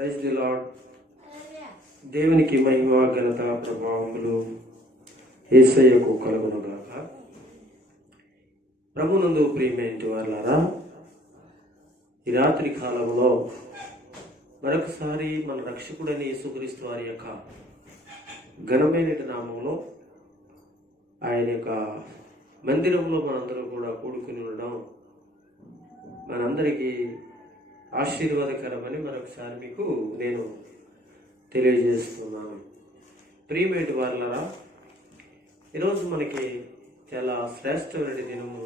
Praise the lord. దేవునికి మహిమ ఘనత ప్రభావములు యేసయ్యకు కలుగునుగాక. ప్రభునందు ప్రియమైన వారలారా, ఈ రాత్రి కాలంలో మరొకసారి మన రక్షకుడైన యేసుక్రీస్తు వారి యొక్క ఘనమైన నామంలో ఆయన యొక్క మందిరంలో మనందరూ కూడా కూడుకుని ఉండడం మనందరికీ ఆశీర్వాదకరమని మరొకసారి మీకు నేను తెలియజేస్తున్నాను. ప్రియమైన వారలారా, ఈరోజు మనకి చాలా శ్రేష్టమైన దినము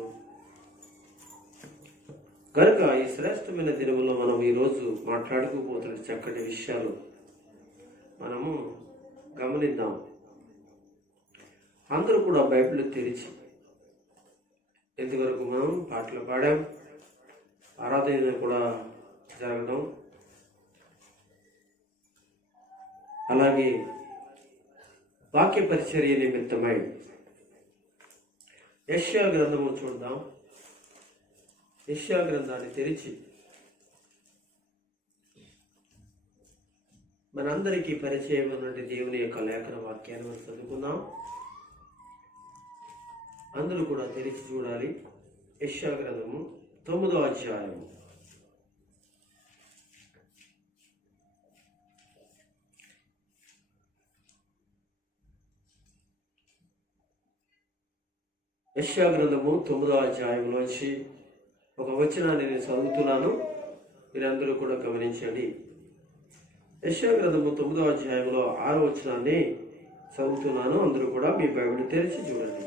కనుక ఈ శ్రేష్టమైన దినములో మనం ఈరోజు మాట్లాడుకోబోతున్న చక్కటి విషయాలు మనము గమనిద్దాం. అందరూ కూడా బైబిల్ తెరిచి ఇంతవరకు మనం పాటలు పాడాం, ఆరాధన కూడా జరగడం, అలాగే వాక్య పరిచర్య నిమిత్తమై యెషయా గ్రంథము చూద్దాం. యెషయా గ్రంథాన్ని తెరిచి మనందరికీ పరిచయం ఉన్నటువంటి దేవుని యొక్క లేఖన వాక్యాన్ని మనం చదువుకుందాం. అందరూ కూడా తెరిచి చూడాలి. యెషయా గ్రంథము 9వ అధ్యాయము. యెషయా గ్రంథము 9వ అధ్యాయంలోంచి ఒక వచనాన్ని నేను చదువుతున్నాను, మీరందరూ కూడా గమనించండి. యెషయా గ్రంథము 9వ అధ్యాయంలో 6వ వచనాన్ని చదువుతున్నాను. అందరూ కూడా మీ బైబిల్ తెరిచి చూడండి.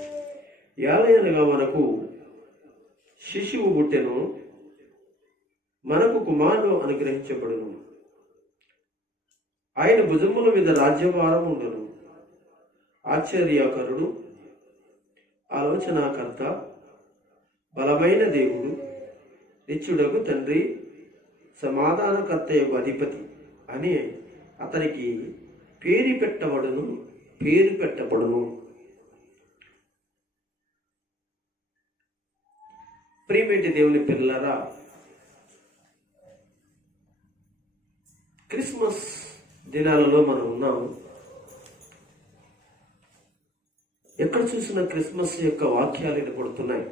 యాలయనగా మనకు శిశువు పుట్టెను, మనకు కుమారుడు అనుగ్రహించబడును, ఆయన భుజముల మీద రాజ్యభారం ఉండును. ఆశ్చర్యకరుడు, ఆలోచనాకర్త, బలమైన దేవుడు, నిత్యుడకు తండ్రి, సమాధానకర్త యొక్క అధిపతి అని అతనికి పేరు పెట్టబడును. ప్రియమైన దేవుని పిల్లలారా, క్రిస్మస్ దినాలలో మనం ఉన్నాము. ఎక్కడ చూసినా క్రిస్మస్ యొక్క వాక్యాలు వినపడుతున్నాయి.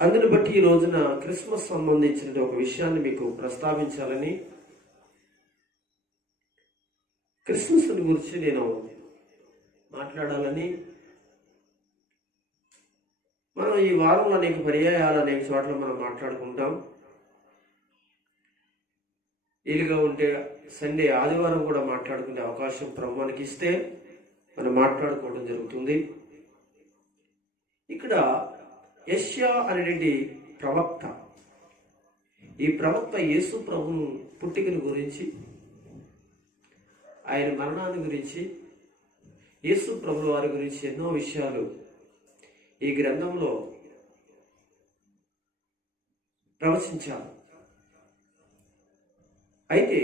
అందుని బట్టి ఈ రోజున క్రిస్మస్ సంబంధించిన ఒక విషయాన్ని మీకు ప్రస్తావించాలని, క్రిస్మస్ గురించి నేను మాట్లాడాలని, మనం ఈ వారంలో అనేక పర్యాయాలు అనేక చోట్ల మనం మాట్లాడుకుంటాం. వీలుగా ఉంటే సండే ఆదివారం కూడా మాట్లాడుకునే అవకాశం ప్రభు మనకి ఇస్తే మనం మాట్లాడుకోవడం జరుగుతుంది. ఇక్కడ యెషయా అనేటువంటి ప్రవక్త, ఈ ప్రవక్త యేసు ప్రభువు పుట్టికను గురించి, ఆయన మరణాన్ని గురించి, యేసు ప్రభుల వారి గురించి ఎన్నో విషయాలు ఈ గ్రంథంలో ప్రవచించారు. అయితే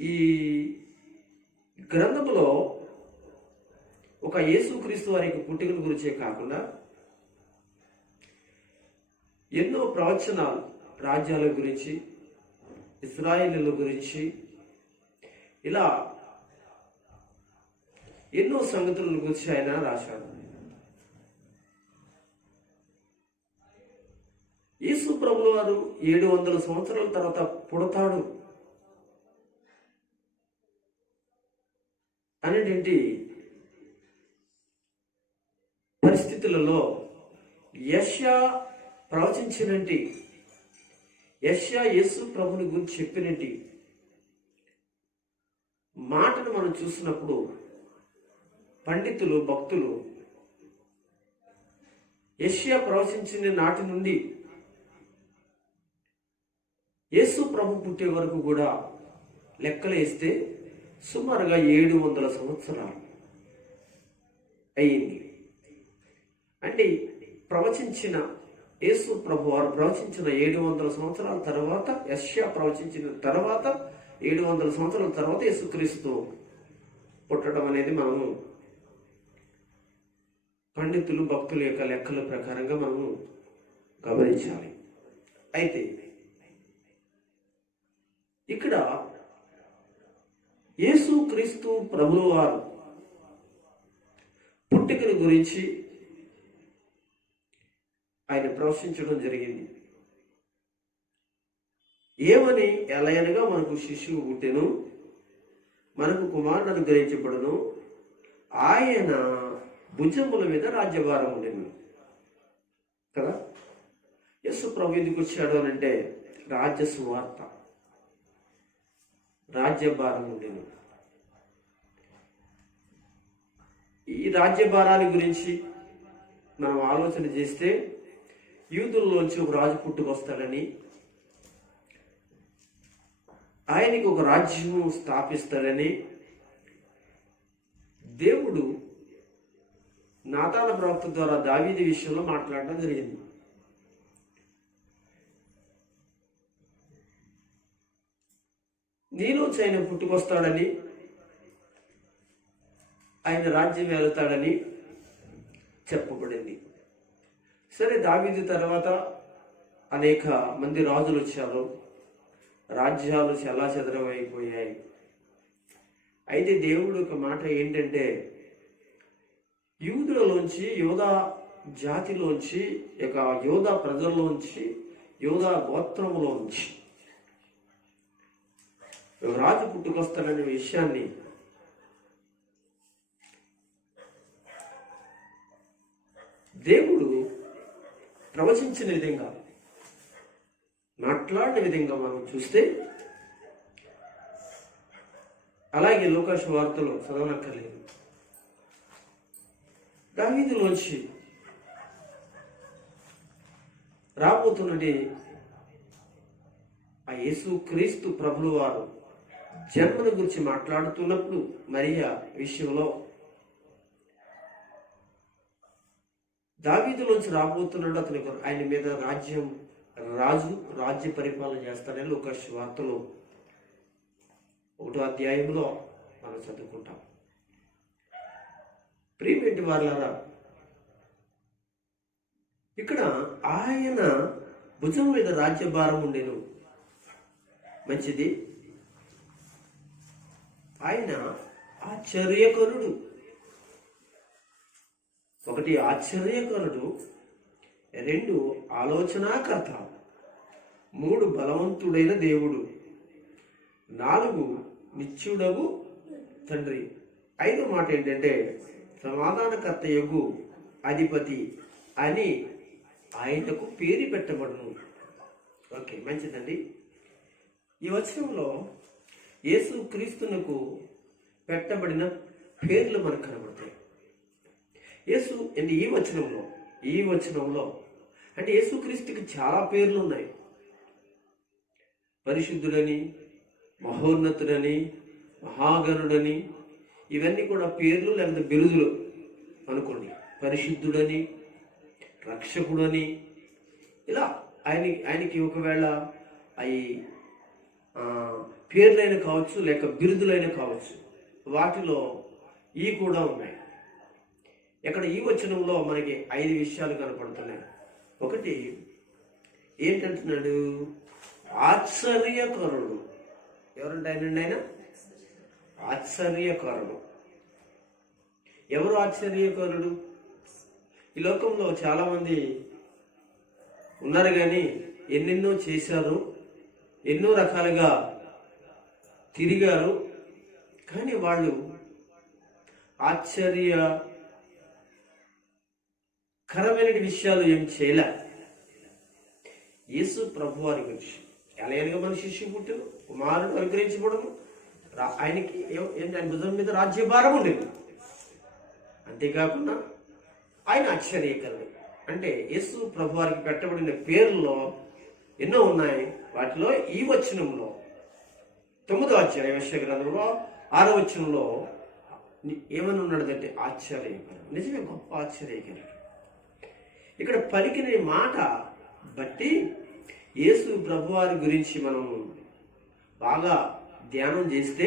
ఈ గ్రంథంలో ఒక యేసుక్రీస్తు వారి పుట్టికల గురించే కాకుండా ఎన్నో ప్రవచనాలు, రాజ్యాల గురించి, ఇశ్రాయేలీయుల గురించి, ఇలా ఎన్నో సంగతుల గురించి ఆయన రాశాడు. యేసు ప్రభుల వారు 700 సంవత్సరాల తర్వాత పుడతాడు అనేటువంటి పరిస్థితులలో యెషయా ప్రవచించినట్టి, యెషయా యేసు ప్రభుని గురించి చెప్పినట్టి మాటను మనం చూసినప్పుడు పండితులు, భక్తులు యెషయా ప్రవచించిన నాటి నుండి యేసు ప్రభు పుట్టే వరకు కూడా లెక్కలు వేస్తే సుమారుగా 700 సంవత్సరాలు అయ్యింది. అంటే ప్రవచించిన యేసు ప్రభు వారు ప్రవచించిన 700 సంవత్సరాల తర్వాత, యెషయా ప్రవచించిన తర్వాత 700 సంవత్సరాల తర్వాత యేసుక్రీస్తు పుట్టడం అనేది మనము పండితులు భక్తుల యొక్క లెక్కల ప్రకారంగా మనము గమనించాలి. అయితే ఇక్కడ యేసుక్రీస్తు ప్రభువు వారు పుట్టుకని గురించి ఆయన ప్రవచించడం జరిగింది. ఏమని? ఎలయనగా మనకు శిశువు పుట్టెను, మనకు కుమారుడు అనుగ్రహించబడును, ఆయన భుజముల మీద రాజ్యభారం ఉండేను కదా. యేసు ప్రభు ఎందుకు వచ్చాడు అని అంటే రాజ్య సువార్త, రాజ్యభారం ఉండేను. ఈ రాజ్యభారాన్ని గురించి మనం ఆలోచన చేస్తే యూదుల్లోంచి ఒక రాజు పుట్టుకొస్తాడని, ఆయనకి ఒక రాజ్యము స్థాపిస్తాడని దేవుడు నాతాన ప్రవక్త ద్వారా దావీదు విషయంలో మాట్లాడడం జరిగింది. నీలోంచి ఆయన పుట్టుకొస్తాడని, ఆయన రాజ్యం వెళ్తాడని చెప్పబడింది. సరే, దావీదు తర్వాత అనేక మంది రాజులు వచ్చారు, రాజ్యాలు చెల్లాచెదరమైపోయాయి. అయితే దేవుడు ఒక మాట ఏంటంటే, యూదులలోంచి, యోధా జాతిలోంచి, ఇక యోధా ప్రజల్లోంచి, యోధా గోత్రంలోంచి రాజు పుట్టుకొస్తాడనే విషయాన్ని దేవుడు ప్రవచించిన విధంగా, మాట్లాడిన విధంగా మనం చూస్తే, అలాగే లూకా వార్తలో చదవనక్కర్లేదు, దావీదులోంచి రాబోతున్నది ఆ యేసుక్రీస్తు ప్రభువు వారు జన్మను గురించి మాట్లాడుతున్నప్పుడు మరియా విషయంలో దావీదులోంచి రాబోతున్నాడు, అతనికి ఆయన మీద రాజ్య పరిపాలన చేస్తాడని లూకా వార్తలో 1వ అధ్యాయంలో మనం చదువుకుంటాం. ప్రియమైన వారలారా, ఇక్కడ ఆయన భుజం మీద రాజ్యభారం ఉండేను. మంచిది. ఆయన ఆశ్చర్యకరుడు. 1 ఆశ్చర్యకరుడు, 2 ఆలోచనాకర్త, 3 బలవంతుడైన దేవుడు, 4 నిత్యుడగు తండ్రి, 5వ మాట ఏంటంటే సమాధానకర్త యొగు అధిపతి అని ఆయనకు పేరు పెట్టబడును. ఓకే, మంచిదండి. ఈ వచనంలో యేసుక్రీస్తునకు పెట్టబడిన పేర్లు మనకు కనబడతాయి. ఈ వచనంలో అంటే యేసుక్రీస్తుకి చాలా పేర్లు ఉన్నాయి. పరిశుద్ధుడని, మహోన్నతుడని, మహాగణుడని, ఇవన్నీ కూడా పేర్లు లేకపోతే బిరుదులు అనుకోండి. పరిశుద్ధుడని, రక్షకుడని, ఇలా ఆయనకి ఒకవేళ అవి పేర్లైన కావచ్చు, లేక బిరుదులైన కావచ్చు. వాటిలో ఈ కూడా ఉన్నాయి. ఇక్కడ ఈ వచనంలో మనకి 5 విషయాలు కనపడుతున్నాయి. 1 ఏంటంటున్నాడు? ఆశ్చర్యకరుడు. ఎవరంటే ఆయన ఆశ్చర్యకరుడు. ఎవరు ఆశ్చర్యకరుడు? ఈ లోకంలో చాలా మంది ఉన్నారు, కానీ ఎన్నెన్నో చేశారు, ఎన్నో రకాలుగా తిరిగారు, కానీ వాళ్ళు ఆశ్చర్యకరమైన విషయాలు ఏం చేయలే. యేసు ప్రభు వారి గురించి ఎలయనగా మన శిష్యు పుట్టెను, కుమారుడు అనుగ్రహించబడము, ఆయనకి ఆయన భుజం మీద రాజ్యభారం ఉండేది. అంతేకాకుండా ఆయన ఆశ్చర్యకరుడు. అంటే యేసు ప్రభు వారికి పెట్టబడిన పేర్లలో ఎన్నో ఉన్నాయి. వాటిలో ఈ వచనంలో 9వ అధ్యాయం యెషయా గ్రంథంలో 6వ వచనంలో ఏమని ఉన్నాడంటే ఆశ్చర్యకరుడు. నిజమే, గొప్ప ఆశ్చర్యకరుడు. ఇక్కడ పలికిన మాట బట్టి యేసు ప్రభువారి గురించి మనం బాగా ధ్యానం చేస్తే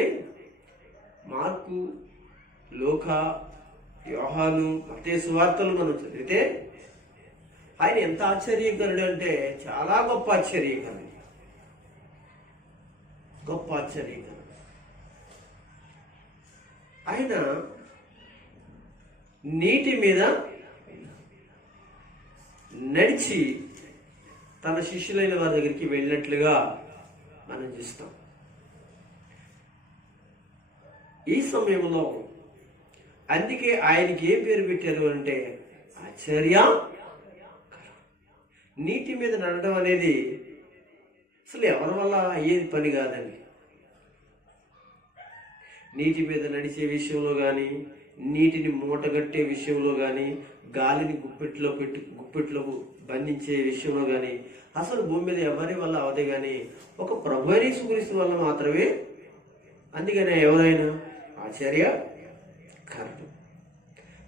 మార్కు, లూకా, యోహాను, మత్తయి సువార్తలు మనం చదివితే ఆయన ఎంత ఆశ్చర్యకరుడు అంటే చాలా గొప్ప ఆశ్చర్యకరుడు. గొప్ప ఆశ్చర్యకరుడు. ఆయన నీటి మీద నడిచి తన శిష్యులైన వారి దగ్గరికి వెళ్ళినట్లుగా మనం చూస్తాం. ఈ సమయంలో అందుకే ఆయనకి ఏ పేరు పెట్టారు అంటే ఆశ్చర్య. నీటి మీద నడవడం అనేది అసలు ఎవరి వల్ల అయ్యేది పని కాదండి. నీటి మీద నడిచే విషయంలో కానీ, నీటిని మూటగట్టే విషయంలో కానీ, గాలిని గుప్పెట్లోకి బంధించే విషయంలో కానీ అసలు భూమి మీద ఎవరి వల్ల అవదే కానీ ఒక ప్రభు యేసుక్రీస్తు వల్ల మాత్రమే. అందుకనే ఎవరైనా ఆశ్చర్య కారణం.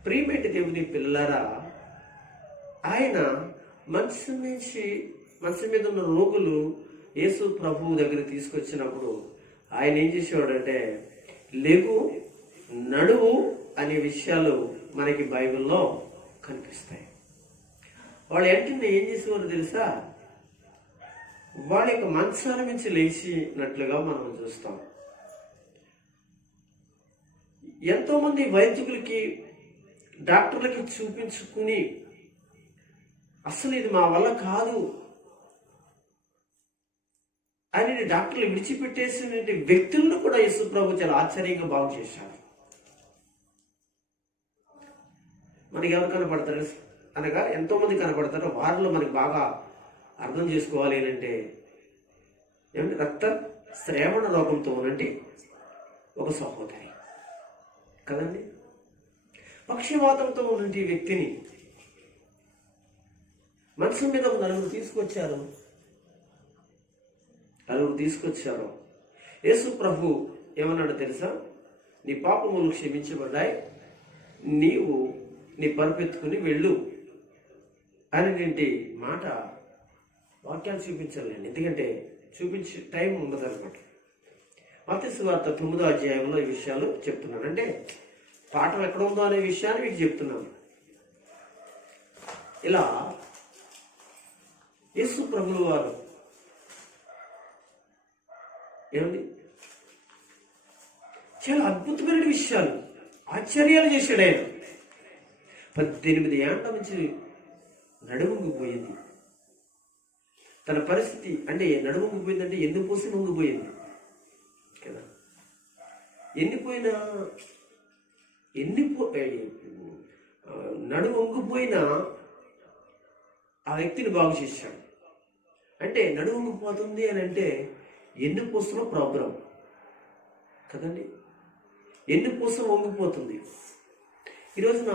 ప్రియమైన దేవుని పిల్లలారా, ఆయన మనసు మీద ఉన్న రోగులు యేసు ప్రభువు దగ్గర తీసుకొచ్చినప్పుడు ఆయన ఏం చేసేవాడంటే లేగు, నడువు అనే విషయాలు మనకి బైబిల్లో కనిపిస్తాయి. వాళ్ళు వెంటనే ఏం చేసేవారు తెలుసా? వాళ్ళ యొక్క మనసాల నుంచి లేచినట్లుగా మనం చూస్తాం. ఎంతోమంది వైద్యులకి, డాక్టర్లకి చూపించుకుని అసలు ఇది మా వల్ల కాదు అని డాక్టర్లు విడిచిపెట్టేసిన వ్యక్తులను కూడా యేసు ప్రభు చాలా ఆశ్చర్యంగా బాగు చేశారు. మనకి ఎవరు కనపడతారు అనగా ఎంతో మంది కనపడతారు. వారిలో మనకి బాగా అర్థం చేసుకోవాలి అంటే ఏమంటే రక్త శ్రేవణ రోగంతో ఉన్నట్టు ఒక సహోదరి కదండి, పక్షవాతంతో ఉన్నటువంటి వ్యక్తిని మనసు మీద నలుగురు తీసుకొచ్చారు. యేసు ప్రభు ఏమన్నాడు తెలుసా? నీ పాపములు క్షమించబడ్డాయి, నీవు నీ పరుపెత్తుకుని వెళ్ళు అనేటువంటి మాట వాక్యాలు చూపించాలండి. ఎందుకంటే చూపించే టైం ఉండదు అనమాట. మత్తయి సువార్త 9వ అధ్యాయంలో ఈ విషయాలు చెప్తున్నాను. అంటే పాఠం ఎక్కడ ఉందో అనే విషయాన్ని మీకు చెప్తున్నాను. ఇలా యేసు ప్రభువు వారు ఏమండి చాలా అద్భుతమైన విషయాలు, ఆశ్చర్యాలు చేశాడు ఆయన. 18 ఏళ్ల నుంచి నడుముంగిపోయింది. తన పరిస్థితి అంటే నడుముంగిపోయిందంటే ఎన్ని పోసి ముంగిపోయింది కదా. నడుముంగిపోయిన ఆ వ్యక్తిని బాగు చేశాడు. అంటే నడుముంగిపోతుంది అని అంటే ఎన్నుపూసలో ప్రాబ్లం కదండి. ఎన్నుపూస వంగిపోతుంది. ఈ రోజున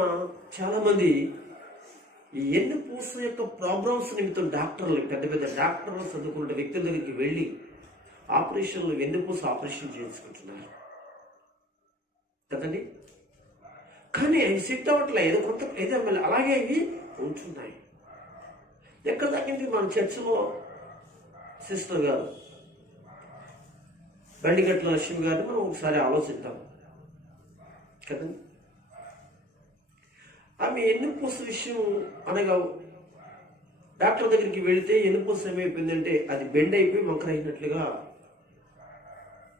చాలామంది ఈ ఎన్నుపూస యొక్క ప్రాబ్లమ్స్ నిమిత్తం డాక్టర్లు, పెద్ద పెద్ద డాక్టర్లు చదువుకున్న వ్యక్తుల దగ్గరికి వెళ్ళి ఆపరేషన్లు, వెన్నుపూస ఆపరేషన్ చేయించుకుంటున్నారు కదండి. కానీ అవి సెట్ అవ్వట్లే, ఏదో మళ్ళీ అలాగే అవి ఉంటున్నాయి. ఎక్కడ తగ్గింది? మన చర్చిలో సిస్టర్ గారు బండిగట్ల లక్ష్మి గారిని మనం ఒకసారి ఆలోచిద్దాం కదండి. ఆమె ఎన్నుపూస విషయం అనగా డాక్టర్ దగ్గరికి వెళితే ఎన్నుపూస ఏమైపోయిందంటే అది బెండ్ అయిపోయి మొక్కరైనట్లుగా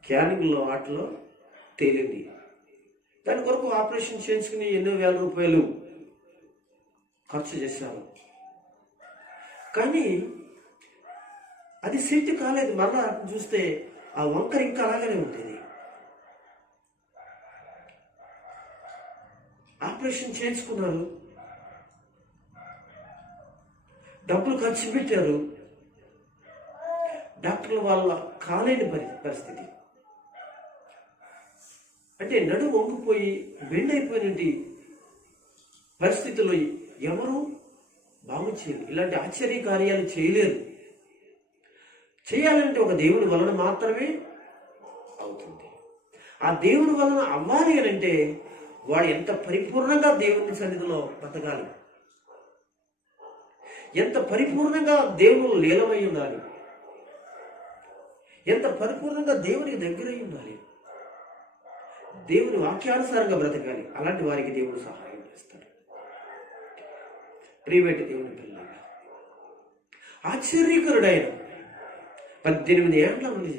క్యానింగ్లో వాటిలో తేలింది. దాని కొరకు ఆపరేషన్ చేయించుకుని ఎన్నో వేల రూపాయలు ఖర్చు చేశారు. కానీ అది సెట్ కాలేదు. మళ్ళా చూస్తే ఆ వంకర ఇంకా అలాగనే ఉంటుంది. ఆపరేషన్ చేయించుకున్నారు, డబ్బులు ఖర్చు పెట్టారు. డాక్టర్ల వల్ల కాలేని పరిస్థితి. అంటే నడుము వంగిపోయి బెండ్ అయిపోయినటువంటి పరిస్థితుల్లో ఎవరు బాగు చేయలేరు. ఇలాంటి ఆశ్చర్య కార్యాలు చేయలేరు. చేయాలంటే ఒక దేవుని వలన మాత్రమే అవుతుంది. ఆ దేవుని వలన అవ్వాలి అని అంటే వాడు ఎంత పరిపూర్ణంగా దేవుని సన్నిధిలో బతకాలి, ఎంత పరిపూర్ణంగా దేవుడు లీలమై ఉండాలి, ఎంత పరిపూర్ణంగా దేవునికి దగ్గరై ఉండాలి, దేవుని వాక్యానుసారంగా బ్రతకాలి. అలాంటి వారికి దేవుడు సహాయం ఇస్తాడు. ప్రియమైన దేవుని పిల్లలు, ఆశ్చర్యకరుడైన 18 ఏళ్ల ఉంది.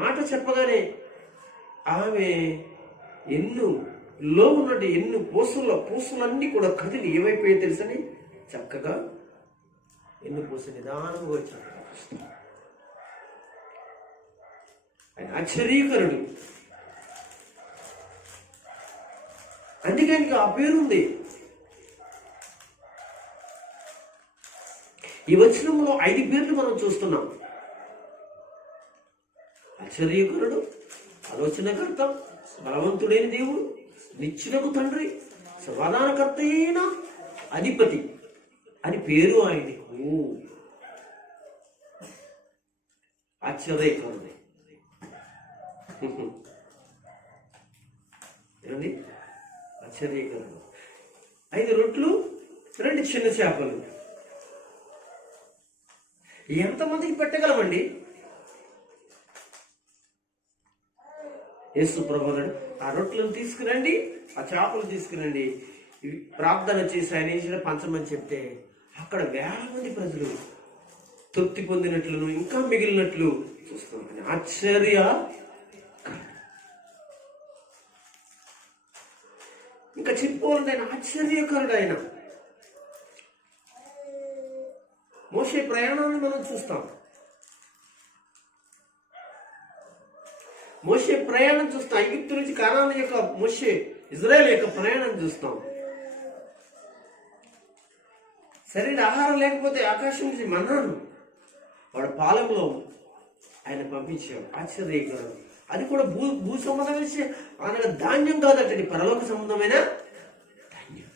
మాట చెప్పగానే ఆమె ఎన్నులో ఉన్నట్టు ఎన్ను పూసలన్నీ కూడా కదిలి ఏమైపోయాయి తెలుసని చక్కగా ఎన్ను పూస నిదానంగా వచ్చాడు. ఆయన ఆశ్చర్యకరుడు, అందుకే ఆయనకి ఆ పేరుంది. ఈ వచనంలో 5 పేర్లు మనం చూస్తున్నాం. ఆశ్చర్యకరుడు, ఆలోచనకర్త, బలవంతుడైన దేవుడు, నిత్యులకు తండ్రి, సమాధానకర్త అయిన అధిపతి అని పేరు ఆయనకు. ఆశ్చర్యకరుడు ఏమండి? ఆశ్చర్యకరుడు. 5 రొట్లు 2 చిన్న చేపలు ఎంతమందికి పెట్టగలమండి? యేసు ప్రభువును ఆ రొట్టెలను తీసుకురండి, ఆ చేపలు తీసుకురండి, ప్రార్థన చేసి ఆయన ఏం పంచమని చెప్తే అక్కడ వేల మంది ప్రజలు తృప్తి పొందినట్లు ఇంకా మిగిలినట్లు చూస్తున్నాం. ఆశ్చర్య ఇంకా చెప్పుకోవాలంటే ఆయన ఆశ్చర్యకరుడు. ఆయన మోషే ప్రయాణాన్ని మనం చూస్తాం. మోషే ప్రయాణం చూస్తాం. ఐగుప్తు నుంచి కానాను యొక్క మోషే ఇజ్రాయేల్ యొక్క ప్రయాణం చూస్తాం. శరీర ఆహారం లేకపోతే ఆకాశం నుంచి మన్నాను వాడు పాలెంలో ఆయన పంపించాడు. ఆశ్చర్యకరుడు. అది కూడా భూ సంబంధమైన అనగా ధాన్యం కాదటండి, పరలోక సంబంధమైన ధాన్యం.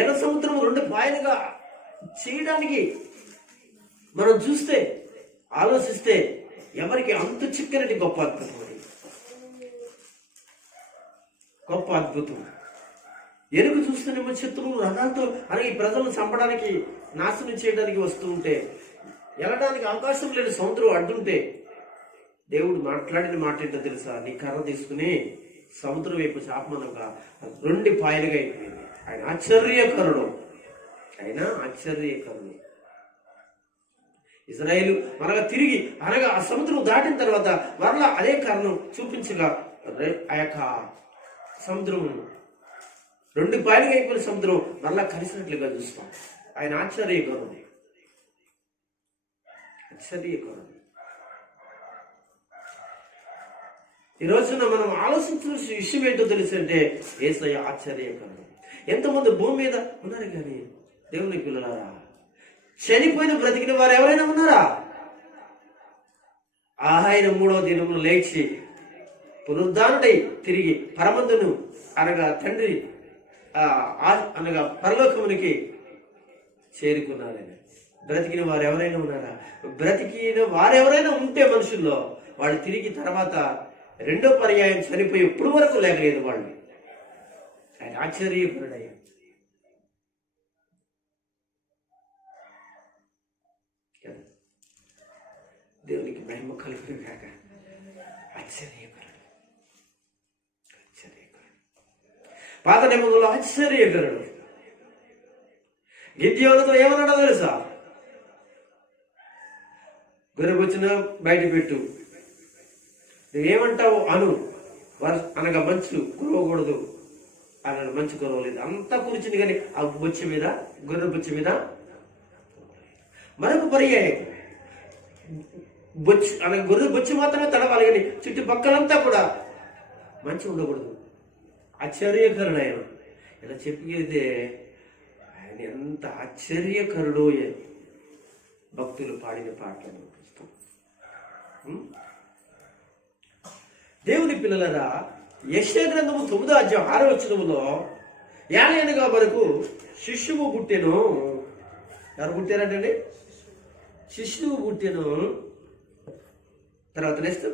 ఎర్ర సముద్రం 2 పాయలుగా చేయడానికి మనం చూస్తే ఆలోచిస్తే ఎవరికి అంతు చిక్కనటి గొప్ప అద్భుతం. గొప్ప అద్భుతం. ఎరుగు చూస్తేనేమో శత్రువులు రథాలతో అనగా ఈ ప్రజలను చంపడానికి నాశనం చేయడానికి వస్తూ ఉంటే, వెళ్ళడానికి అవకాశం లేని సముద్రం అడ్డుంటే దేవుడు మాట్లాడిన మాట ఏంటో తెలుసా? నీ కర్ర తీసుకుని సముద్రం వైపు చాపమనగా 2 పాయలుగా అయిపోయింది. ఆయన ఆశ్చర్యకరుడు. ఆయన ఆశ్చర్యకరుడు. ఇజ్రాయేలు మరలా తిరిగి అనగా ఆ సముద్రం దాటిన తర్వాత మరలా అదే కారణం చూపించగా ఆ యొక్క సముద్రం 2 పాయలుగా అయిపోయిన సముద్రం మరలా కలిసినట్లుగా చూస్తాం. ఆయన ఆశ్చర్యకరుడు. ఆశ్చర్యకరుడు. ఈ రోజున మనం ఆలోచించాల్సిన విషయం ఏంటో తెలుసు అంటే యేసయ్య ఆశ్చర్యకరుడు. ఎంతమంది భూమి మీద ఉన్నారు కానీ దేవుని పిల్లలారా, చనిపోయిన బ్రతికిన వారు ఎవరైనా ఉన్నారా? ఆయన 3వ దినమును లేచి పునరుద్ధానుడై తిరిగి పరమందును అనగా తండ్రి అనగా పరలోకమునికి చేరుకున్నారని. బ్రతికిన వారు ఎవరైనా ఉన్నారా? బ్రతికిన వారెవరైనా ఉంటే మనుషుల్లో వాళ్ళు తిరిగి తర్వాత 2వ పర్యాయం చనిపోయి ఇప్పుడు వరకు లేకలేదు వాళ్ళు. ఆయన ఆశ్చర్యకరుడయ్యా. దేవునికి మహిమ కలుగును కాక. ఆశ్చర్యకరుడు. ఆశ్చర్యకరుడు. పాత నిబంధనలో ఆశ్చర్యకరుడు. గిద్యోనుతో ఏమన్నాడో తెలుసా? గొర్రెబొచ్చిన బయట పెట్టు, నువ్వేమంటావు అను, అనగా మంచు కురవకూడదు అన్నాడు. మంచు కురవలేదు, అంతా కూర్చుంది కానీ ఆ బొచ్చి మీద గొర్రె బొచ్చి మీద. మరొక పర్యాయం బొచ్చు అనగా గొర్రె బొచ్చి మాత్రమే తడవాలి కానీ చుట్టుపక్కలంతా కూడా మంచి ఉండకూడదు. ఆశ్చర్యకరుడు ఆయన. ఇలా చెప్పితే ఆయన ఎంత ఆశ్చర్యకరుడో భక్తులు పాడిన పాటలను చూస్తాం. దేవుని పిల్లలరా, యెషయా గ్రంథము 9వ అధ్యాయం 6వ వచనములో ఏలయనగా మనకు శిశువు పుట్టెను. ఎవరు పుట్టారంటండి? శిశువు పుట్టెను. తర్వాత నెక్స్ట్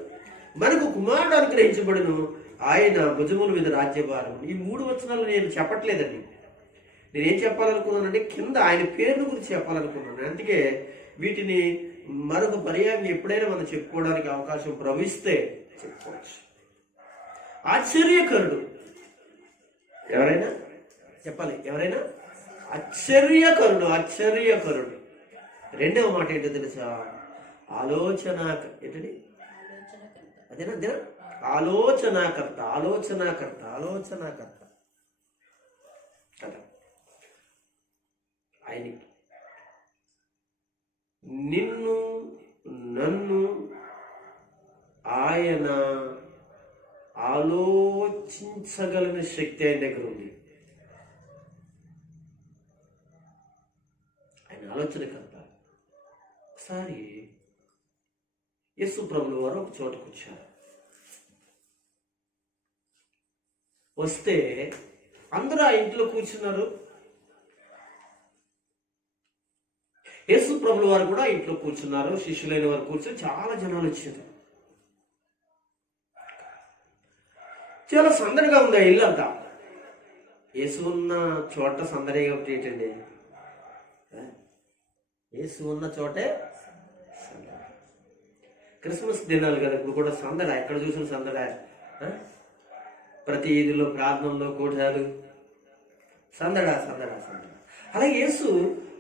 మనకు కుమారుడు అనుగ్రహించబడును, ఆయన భుజముల మీద రాజ్యభారం. ఈ 3 వచనాలు నేను చెప్పట్లేదండి. నేనేం చెప్పాలనుకున్నానంటే కింద ఆయన పేర్ల గురించి చెప్పాలనుకున్నాను. అందుకే వీటిని మరొక పర్యాయం ఎప్పుడైనా మనం చెప్పుకోవడానికి అవకాశం ప్రవహిస్తే చెప్పుకోవచ్చు. ఆశ్చర్యకరుడు. ఎవరైనా చెప్పాలి, ఎవరైనా ఆశ్చర్యకరుడు, ఆశ్చర్యకరుడు. రెండవ మాట ఏంటో తెలుసా? ఆలోచన. ఏంటండి? అదేనా ఆలోచనాకర్త, ఆలోచనాకర్త, ఆలోచనాకర్త కదా. ఆయనకి నిన్ను నన్ను ఆయన ఆలోచించగలిగిన శక్తి ఆయన దగ్గర ఉంది. ఆయన ఆలోచనకర్త. ఒకసారి యేసు ప్రభువు వారు ఒక చోటకు వచ్చారు. వస్తే అందరూ ఆ ఇంట్లో కూర్చున్నారు. యేసు ప్రభువు వారు కూడా ఇంట్లో కూర్చున్నారు. శిష్యులైన వారు కూర్చొని చాలా జనాలు వచ్చారు. చాలా సందడిగా ఉంది ఆ ఇల్లు అంతా. యేసు ఉన్న చోట సందడిగా కాబట్టి ఏంటండి? యేసు ఉన్న చోటే క్రిస్మస్ దినాలు కదా, ఇప్పుడు కూడా సందడ. ఎక్కడ చూసిన సందడ. ప్రతి ఈదిలో ప్రార్థనలో కూటాలు, సందడ సందడ సందడ. అలాగే యేసు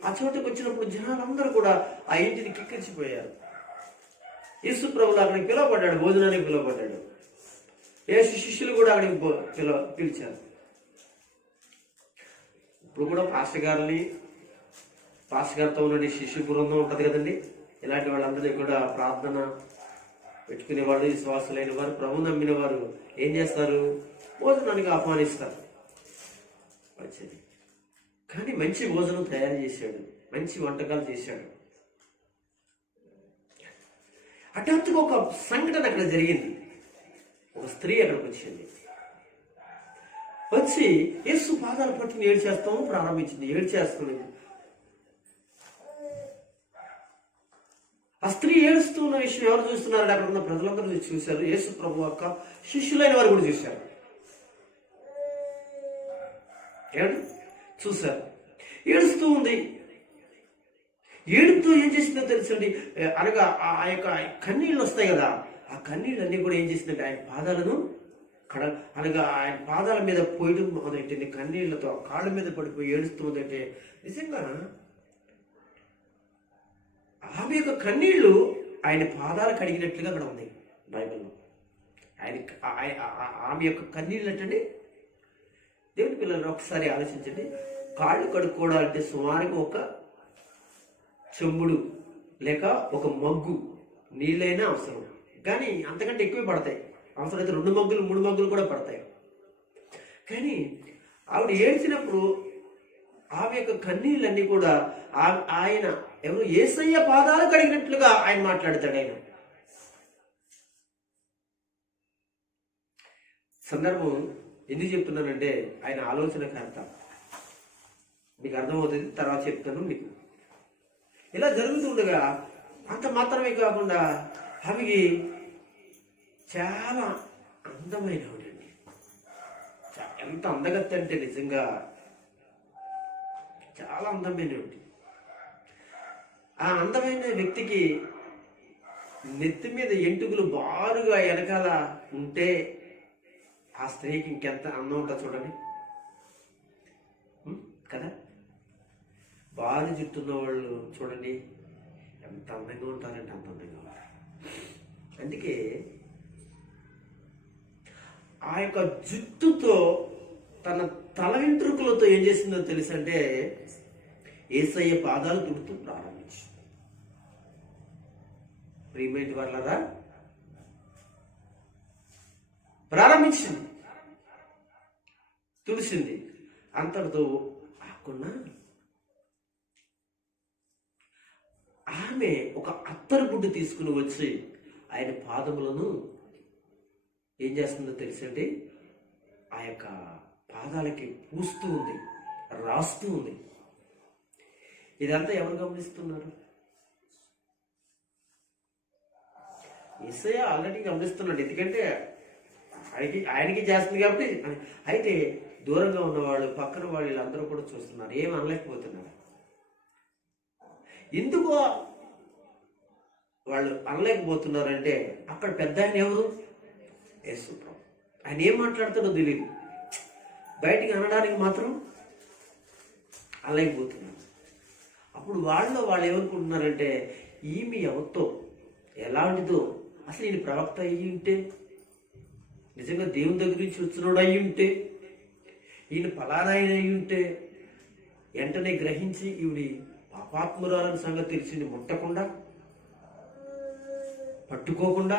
ఆ చోటకు వచ్చినప్పుడు జనాలందరూ కూడా ఆ ఇంటిని కిక్కిరిచిపోయారు. యేసు ప్రభువు అక్కడికి పిలువబడ్డాడు, భోజనానికి పిలువబడ్డాడు. యేసు శిష్యులు కూడా అక్కడికి పిలిచారు. ఇప్పుడు కూడా పాస్టర్ గారితో ఉన్న శిష్యు బృందం ఉంటుంది కదండి. ఇలాంటి వాళ్ళందరినీ కూడా ప్రార్థన పెట్టుకునే వాళ్ళు, విశ్వాసులైన వారు, ప్రభు నమ్మిన వారు ఏం చేస్తారు? భోజనానికి ఆహ్వానిస్తారు. వచ్చేది కానీ మంచి భోజనం తయారు చేశాడు, మంచి వంటకాలు చేశాడు. హఠాత్తుగా ఒక సంఘటన అక్కడ జరిగింది. ఒక స్త్రీ అక్కడికి వచ్చింది. వచ్చి యేసు పాదాలు పట్టుకుని ఏడ్చేస్తాము ప్రారంభించింది. ఏడ్చేస్తుంది. ఆ స్త్రీ ఏడుస్తున్న విషయం ఎవరు చూస్తున్నారంటే అక్కడ ఉన్న ప్రజలందరూ చూశారు. యేసు ప్రభు యొక్క శిష్యులైన వారు కూడా చూశారు. ఏమండి? చూశారు. ఏడుస్తూ ఉంది. ఏడుపుతూ ఏం చేసిందో తెలుసండి. అనగా ఆ యొక్క కన్నీళ్ళు వస్తాయి కదా, ఆ కన్నీళ్ళన్నీ కూడా ఏం చేసిందంటే ఆయన పాదాలను అనగా ఆయన పాదాల మీద పోయడం మొదలెట్టింది. కన్నీళ్లతో కాళ్ళ మీద పడిపోయి ఏడుస్తుందంటే నిజంగా ఆమె యొక్క కన్నీళ్లు ఆయన పాదాలు కడిగినట్లుగా అక్కడ ఉంది బైబిల్లో. ఆమె యొక్క కన్నీళ్ళు అంటే దేవుని పిల్లలు ఒకసారి ఆలోచించండి. కాళ్ళు కడుక్కోవడాలంటే సుమారుగా ఒక చెంబుడు లేక ఒక మగ్గు నీళ్ళైనా అవసరం. కానీ అంతకంటే ఎక్కువే పడతాయి. అవసరమైతే 2 మగ్గులు 3 మగ్గులు కూడా పడతాయి. కానీ ఆవిడ ఏడ్చినప్పుడు ఆమె యొక్క కన్నీళ్ళన్నీ కూడా ఆయన ఎవరు యేసయ్య పాదాలు కడిగినట్లుగా ఆయన మాట్లాడతాడు. ఆయన సందర్భం ఎందుకు చెప్తున్నానంటే ఆయన ఆలోచనకర్త. మీకు అర్థమవుతుంది, తర్వాత చెప్తాను మీకు. ఇలా జరుగుతుండగా అంత మాత్రమే కాకుండా ఆమె చాలా అందమైనవాడండి. ఎంత అందగత్తి అంటే నిజంగా చాలా అందమైనవాడు. ఆ అందమైన వ్యక్తికి నెత్తి మీద ఎంటుకలు బారుగా వెనకాల ఉంటే ఆ స్త్రీకి ఇంకెంత అందం ఉంటుంది చూడండి కదా. బారు జుట్టున్న వాళ్ళు చూడండి ఎంత అందంగా ఉంటారంటే అంత అందంగా ఉంటారు. అందుకే ఆ యొక్క జుట్టుతో తన తల వెంట్రుకలతో ఏం చేసిందో తెలుసంటే యేసయ్య పాదాలు తుడుతూ ప్రారంభించి, ప్రియమైన వాళ్ళరా ప్రారంభించింది, తుడిసింది. అంతటితో ఆకున్నా ఆమె ఒక అత్తరు గుడ్డు తీసుకుని వచ్చి ఆయన పాదములను ఏం చేస్తుందో తెలుసండి, ఆ యొక్క పాదాలకి పూస్తూ ఉంది, రాస్తూ ఉంది. ఇదంతా ఎవరు గమనిస్తున్నారు? యేసయ్య ఆల్రెడీ గమనిస్తున్నాడు. ఎందుకంటే ఆయనకి చేస్తుంది కాబట్టి. అయితే దూరంగా ఉన్నవాళ్ళు, పక్కన వాళ్ళు, వీళ్ళందరూ కూడా చూస్తున్నారు, ఏం అనలేకపోతున్నారు. ఎందుకు వాళ్ళు అనలేకపోతున్నారంటే అక్కడ పెద్ద ఆయన ఎవరు? యేసు ప్రభు. ఆయన ఏం మాట్లాడుతాడో తెలియదు, బయటికి అనడానికి మాత్రం అలాగిపోతున్నాడు. అప్పుడు వాళ్ళు ఏమనుకుంటున్నారంటే, ఈమె ఎవరితో ఎలాంటిదో, అసలు ఈయన ప్రవక్త అయ్యి ఉంటే, నిజంగా దేవుని దగ్గర నుంచి వచ్చినోడు అయ్యి ఉంటే, ఈయన ఫలానా ఆయన అయ్యి ఉంటే, వెంటనే గ్రహించి ఈవిడి పాపాత్మురాలని సంగతి తెలిసింది ముట్టకుండా, పట్టుకోకుండా,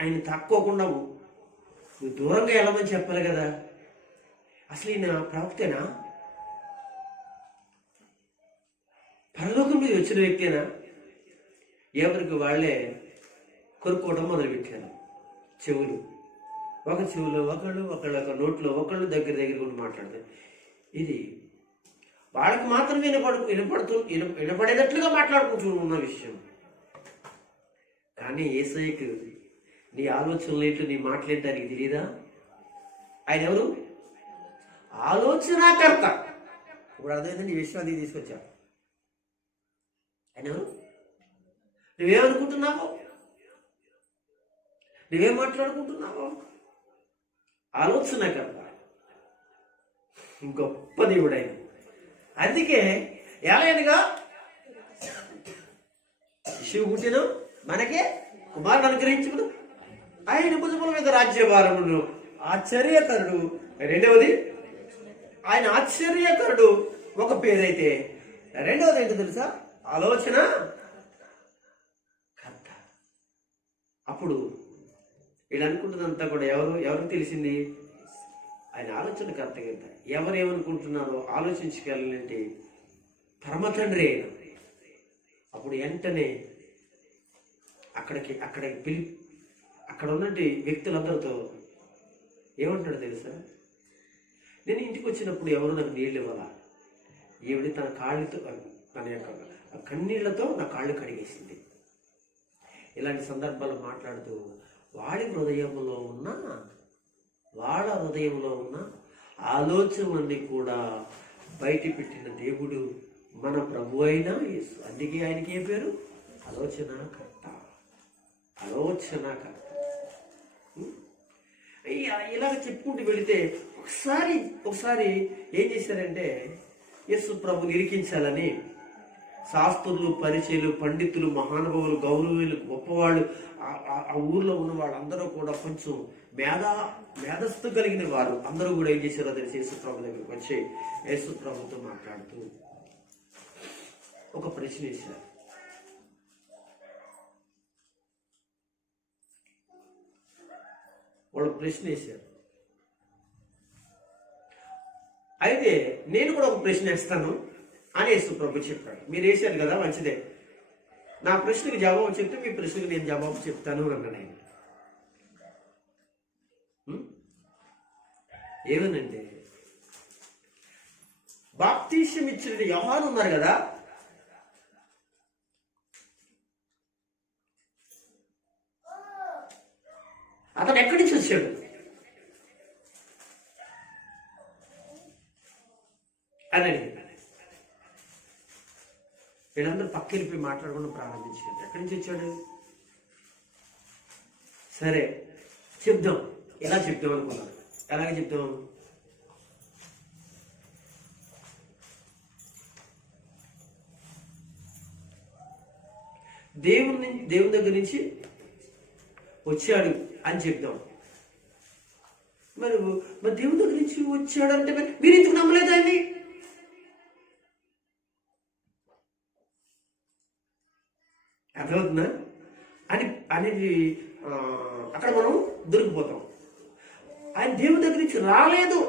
ఆయన తాక్కోకుండా నువ్వు దూరంగా వెళ్ళమని చెప్పాలి కదా. అసలు ఈయన ప్రవక్తేనా, పరలోకం మీద వచ్చిన వ్యక్తేనా? ఎవరికి వాళ్ళే కొరుక్కోవడం మొదలుపెట్టారు. చెవులు ఒక చెవులో ఒకళ్ళు, ఒక నోట్లో ఒకళ్ళు, దగ్గర కూడా మాట్లాడతారు. ఇది వాళ్ళకి మాత్రం వినపడేటట్లుగా మాట్లాడుకుంటూ ఉన్న విషయం. కానీ యేసయ్యకు నీ ఆలోచనలు ఏంటో, నీ మాట్లాడటానికి తెలియదా? ఆయన ఎవరు? ఆలోచనాకర్త. ఇప్పుడు అర్థమైంది, నీ విషయం అది తీసుకొచ్చా. ఆయన ఎవరు? నువ్వేమనుకుంటున్నావో, నువ్వేం మాట్లాడుకుంటున్నావో? ఆలోచనాకర్త, గొప్ప దేవుడు ఆయన. అందుకే ఏలైనగా శిశువు పుట్టిన మనకే కుమారుడు అనుగ్రహించుకును, ఆయన భుజముల మీద రాజ్యభారమును. ఆశ్చర్యకరుడు రెండవది, ఆయన ఆశ్చర్యకరుడు ఒక పేరైతే, రెండవది ఏంటో తెలుసా? ఆలోచన కర్త. అప్పుడు వీళ్ళు అనుకుంటున్నంతా కూడా ఎవరికి తెలిసింది? ఆయన ఆలోచన కర్త కింద. ఎవరేమనుకుంటున్నారో ఆలోచించగలంటే పరమ తండ్రి అయిన. అప్పుడు వెంటనే అక్కడికి అక్కడ ఉన్నట్టు వ్యక్తులందరితో ఏమంటాడు తెలుసా? నేను ఇంటికి వచ్చినప్పుడు ఎవరు నాకు నీళ్ళు ఇవ్వాలా? ఈవిడ తన కాళ్ళతో, తన యొక్క కన్నీళ్లతో నా కాళ్ళు కడిగేసింది. ఇలాంటి సందర్భాలు మాట్లాడుతూ వాళ్ళ హృదయంలో ఉన్న ఆలోచనలన్నీ కూడా బయట పెట్టిన దేవుడు మన ప్రభు అయిన యేసు. అందుకే ఆయనకి ఏ పేరు? ఆలోచనాకర్త. ఇలాగ చెప్పుకుంటూ వెళితే ఒకసారి ఏం చేశారంటే, యేసు ప్రభు నిరికించాలని శాస్త్రులు, పరిచయులు, పండితులు, మహానుభావులు, గౌరవులు, గొప్పవాళ్ళు, ఆ ఊర్లో ఉన్న వాళ్ళందరూ కూడా కొంచెం మేధస్సు కలిగిన వారు అందరూ కూడా ఏం చేశారో తెలిసి యేసు ప్రభు దగ్గరికి వచ్చి యేసు ప్రభుతో మాట్లాడుతూ ఒక ప్రశ్న వేశారు. వాళ్ళు ప్రశ్న వేశారు. అయితే నేను కూడా ఒక ప్రశ్న వేస్తాను అని యేసు ప్రభు చెప్పాడు. మీరు వేశారు కదా, మంచిదే. నా ప్రశ్నకి జవాబు చెప్తే మీ ప్రశ్నకి నేను జవాబు చెప్తాను అన్నాను ఆయన. ఏమనంటే, బాప్తీసం ఇచ్చిన యోహాను ఉన్నారు కదా, అతను ఎక్కడి నుంచి వచ్చాడు అని అడిగాడు. వీళ్ళందరూ పక్కెళ్ళిపోయి మాట్లాడకుండా ప్రారంభించారు. ఎక్కడి నుంచి వచ్చాడు? సరే చెప్దాం. ఎలా చెప్దాం అనుకున్నాను. ఎలాగ చెప్తాం? దేవుని దగ్గర నుంచి వచ్చాడు అని చెప్దాం. మరి దేవుని దగ్గర నుంచి వచ్చాడంటే మీరు ఎందుకు నమ్మలేదు ఆయన్ని? అర్థమవుతుందా అనేది అక్కడ మనం దొరికిపోతాం. ఆయన దేవుని దగ్గర నుంచి రాలేదు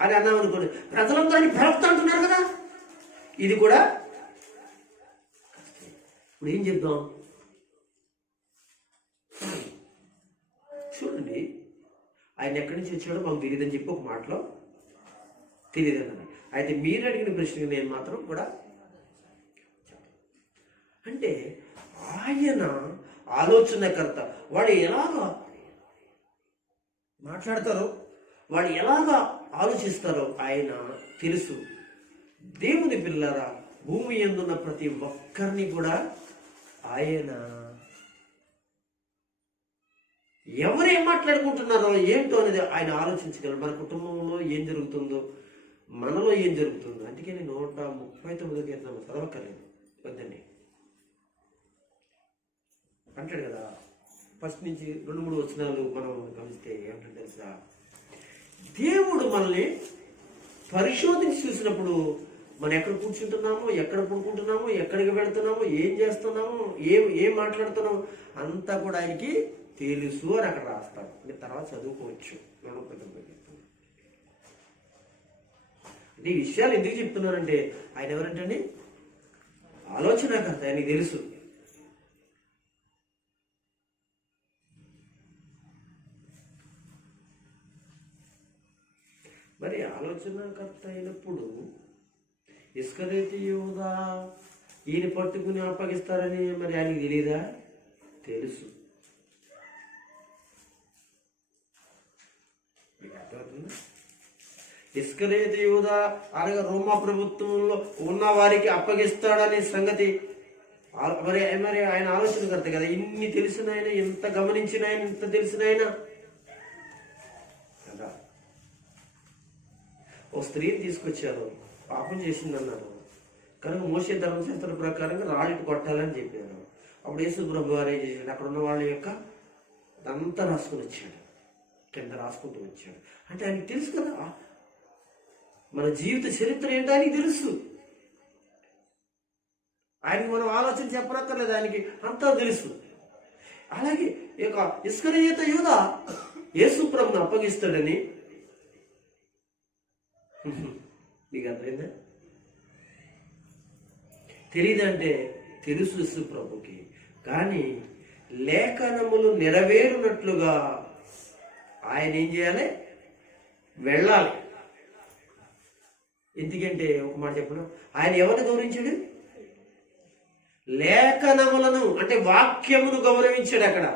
అని అన్నాం అనుకోండి, ప్రజలందరూ ఆయన ప్రవక్త అంటున్నారు కదా, ఇది కూడా ఇప్పుడు ఏం చెప్దాం? చూడండి, ఆయన ఎక్కడి నుంచి వచ్చాడో మాకు తెలియదని చెప్పి ఒక మాటలో తెలియదు అన్నాడు. అయితే మీరు అడిగిన ప్రశ్నకి నేను మాత్రం కూడా అంటే ఆయన ఆలోచనకర్త. వాడు ఎలాగా మాట్లాడతారో, వాడు ఎలాగా ఆలోచిస్తారో ఆయన తెలుసు. దేవుని పిల్లరా, భూమి యందున్న ప్రతి ఒక్కరిని కూడా ఆయన ఎవరు ఏం మాట్లాడుకుంటున్నారో ఏంటో అనేది ఆయన ఆలోచించగలరు. మన కుటుంబంలో ఏం జరుగుతుందో, మనలో ఏం జరుగుతుందో. అందుకే నేను 139 కీర్తన చదవక్కర్లేదు, వద్దండి అంటాడు కదా. ఫస్ట్ నుంచి 2-3 వచనాలు మనం గమనిస్తే ఏమంటే తెలుసా, దేవుడు మనల్ని పరిశోధించి చూసినప్పుడు మనం ఎక్కడ కూర్చుంటున్నామో, ఎక్కడ పడుకుంటున్నామో, ఎక్కడికి వెళుతున్నామో, ఏం చేస్తున్నామో, ఏం మాట్లాడుతున్నామో అంతా కూడా ఆయనకి తెలుసు అని అక్కడ రాస్తాడు. మీరు తర్వాత చదువుకోవచ్చు. అంటే ఈ విషయాలు ఎందుకు చెప్తున్నానంటే ఆయన ఎవరంటే ఆలోచనకర్త, ఆయనకి తెలుసు. మరి ఆలోచనకర్త అయినప్పుడు ఇస్కరియోతు యూదా ఈయన పట్టుకుని అప్పగిస్తారని మరి ఆయనకి తెలియదా? తెలుసు. ఇస్కరియోతు యూదా అనగా రోమా ప్రభుత్వంలో ఉన్న వారికి అప్పగిస్తాడనే సంగతి మరి మరి ఆయన ఆలోచనకర్త కదా. ఇన్ని తెలిసిన ఆయన, ఎంత గమనించిన ఆయన, ఇంత తెలిసిన ఆయన కదా. ఓ స్త్రీని తీసుకొచ్చారు, పాపం చేసిందన్నారు కనుక మోసే ధర్మశాస్త్రం ప్రకారంగా రాళ్ళకి కొట్టాలని చెప్పారు. అప్పుడు యేసు ప్రభు వారు ఏం చేశాడు, అక్కడ ఉన్న వాళ్ళ యొక్క అదంతా రాసుకుని వచ్చాడు, కింద రాసుకుంటూ వచ్చాడు. అంటే ఆయనకి తెలుసు కదా మన జీవిత చరిత్ర ఏంటో ఆయనకి తెలుసు. ఆయనకి మనం ఆలోచన చెప్పనక్కర్లేదు, ఆయనకి అంతా తెలుసు. అలాగే ఈ యొక్క ఇస్కరియోతు యూదా యేసు ప్రభుని అప్పగిస్తాడని మీకు అర్థమైందా? తెలియదంటే తెలుసు యేసు ప్రభుకి. కానీ లేఖనములు నెరవేరునట్లుగా ఆయన ఏం చేయాలి? వెళ్ళాలి. ఎందుకంటే ఒక మాట చెప్పను, ఆయన ఎవరిని గౌరవించాడు? లేఖనములను అంటే వాక్యమును గౌరవించాడు. అక్కడ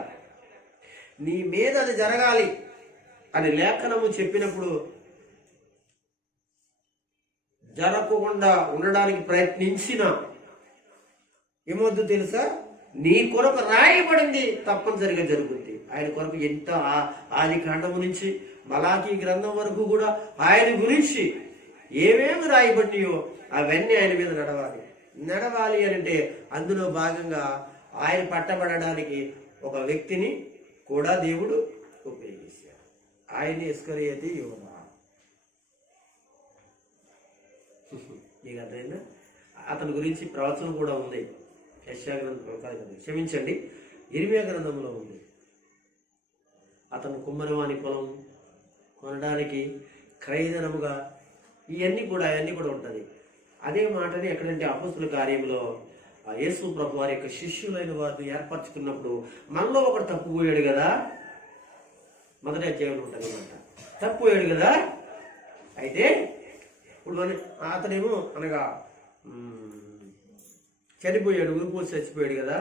నీ మీద అది జరగాలి అని లేఖనము చెప్పినప్పుడు జరగకుండా ఉండడానికి ప్రయత్నించిన ఏమొద్దు తెలుసా, నీ కొరకు రాయబడింది తప్పనిసరిగా జరుగుద్ది. ఆయన కొరకు ఎంత ఆది కాండము నుంచి మలాకీ గ్రంథం వరకు కూడా ఆయన గురించి ఏమేమి రాయబడినాయో అవన్నీ ఆయన మీద నడవాలి అని అంటే అందులో భాగంగా ఆయన పట్టబడడానికి ఒక వ్యక్తిని కూడా దేవుడు ఉపయోగించాడు. ఆయన ఇస్కరియోతు యూదా. మీకు అర్థమైందా? అతని గురించి ప్రవచనం కూడా ఉంది. యెషయా గ్రంథం, క్షమించండి, ఇర్మియా గ్రంథంలో ఉంది. అతను కుమ్మరివాని పొలం కొనడానికి క్రయధనముగా అవన్నీ కూడా ఉంటుంది. అదే మాటని ఎక్కడంటే అపొస్తలుల కార్యంలో యేసు ప్రభు వారి యొక్క శిష్యులైన వారిని ఏర్పరచుకున్నప్పుడు మనలో ఒకడు తప్పిపోయాడు కదా, మొదటి అధ్యాయంలో ఉంటుంది అనమాట. తప్పిపోయాడు కదా, అయితే ఇప్పుడు అతనేమో అనగా చనిపోయాడు, ఉరిపోసి చచ్చిపోయాడు కదా.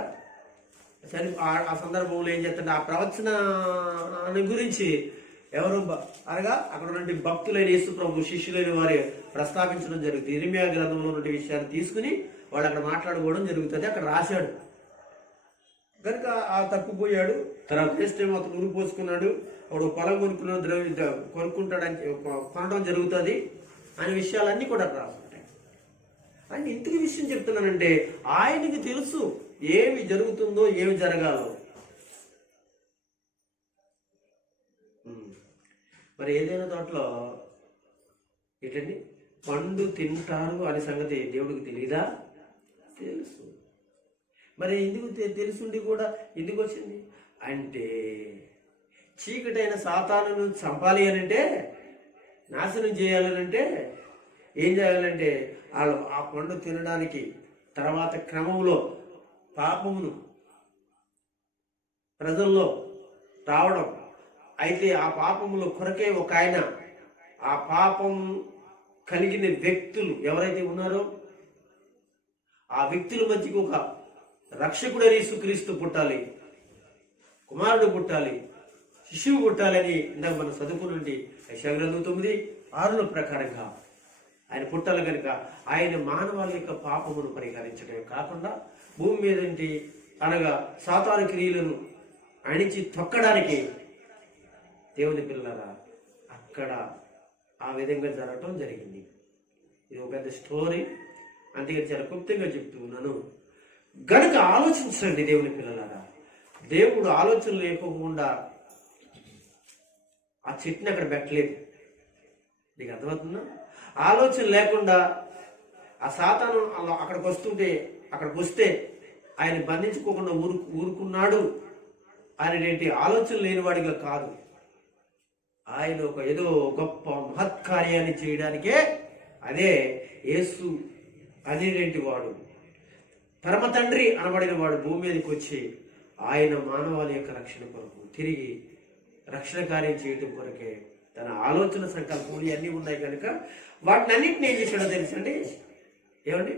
ఆ సందర్భంలో ఏం చేస్తాడు, ఆ ప్రవచన గురించి ఎవరు అనగా అక్కడ ఉన్నటువంటి భక్తులైన యేసు ప్రభు శిష్యులైన వారి ప్రస్తావించడం జరుగుతుంది. ఇర్మియా గ్రంథంలో ఉన్న విషయాన్ని తీసుకుని వాళ్ళు అక్కడ మాట్లాడుకోవడం జరుగుతుంది. అక్కడ రాశాడు కనుక ఆ తప్పిపోయాడు. తర్వాత నెక్స్ట్ టైం అతను ఉరి పోసుకున్నాడు, అప్పుడు పొలం కొనుక్కుంటాడని కొనడం జరుగుతుంది అనే విషయాలన్నీ కూడా అక్కడ రాసుకుంటాయి. అంటే ఇంతకు విషయం చెప్తున్నానంటే ఆయనకి తెలుసు ఏమి జరుగుతుందో, ఏమి జరగాలో. మరి ఏదైనా తోటలో ఏంటండి పండు తింటారు అనే సంగతి దేవుడికి తెలీదా? తెలుసు. మరి ఎందుకు తెలుసుండి కూడా ఎందుకు వచ్చింది అంటే, చీకటైన సాతానును చంపాలి అని అంటే, నాశనం చేయాలనంటే ఏం చేయాలంటే వాళ్ళు ఆ పండు తినడానికి తర్వాత క్రమంలో పాపమును ప్రజల్లో రావడం. అయితే ఆ పాపములో కొరకే ఒక ఆయన, ఆ పాపం కలిగిన వ్యక్తులు ఎవరైతే ఉన్నారో ఆ వ్యక్తుల మధ్యకి ఒక రక్షకుడని యేసుక్రీస్తు పుట్టాలి, కుమారుడు పుట్టాలి, శిశువు పుట్టాలి అని ఇందాక మనం చదువుకున్నది యెషయా గ్రంథం 9:6 ప్రకారంగా ఆయన పుట్టాలి. కనుక ఆయన మానవాళి యొక్క పాపమును పరిహరించడమే కాకుండా భూమి మీద అనగా సాతాను క్రియలను అణిచి తొక్కడానికి దేవుని పిల్లరా, అక్కడ ఆ విధంగా జరగటం జరిగింది. ఇది ఒక పెద్ద స్టోరీ, అందుకని చాలా క్లుప్తంగా చెప్తూ ఉన్నాను. గనుక ఆలోచించండి దేవుని పిల్లలారా. దేవుడు ఆలోచన లేకోకుండా ఆ చెట్టుని అక్కడ పెట్టలేదు. నీకు అర్థమవుతుందా? ఆలోచన లేకుండా ఆ సాతాను అలా అక్కడికి వస్తే ఆయన బంధించుకోకుండా ఊరుకున్నాడు అనేటి ఆలోచన లేనివాడిగా కాదు. ఆయన ఏదో గొప్ప మహత్కార్యాన్ని చేయడానికే, అదే యేసు అనేటి వాడు, పరమ తండ్రి అనబడిన వాడు భూమి మీదకి వచ్చి ఆయన మానవాళి యొక్క రక్షణ కొరకు తిరిగి రక్షణ కార్యం చేయటం కొరకే తన ఆలోచన సంకల్పములు ఇవన్నీ ఉన్నాయి కనుక వాటిని అన్నింటినీ ఏం చేశాడో తెలుసండి? ఏమండి,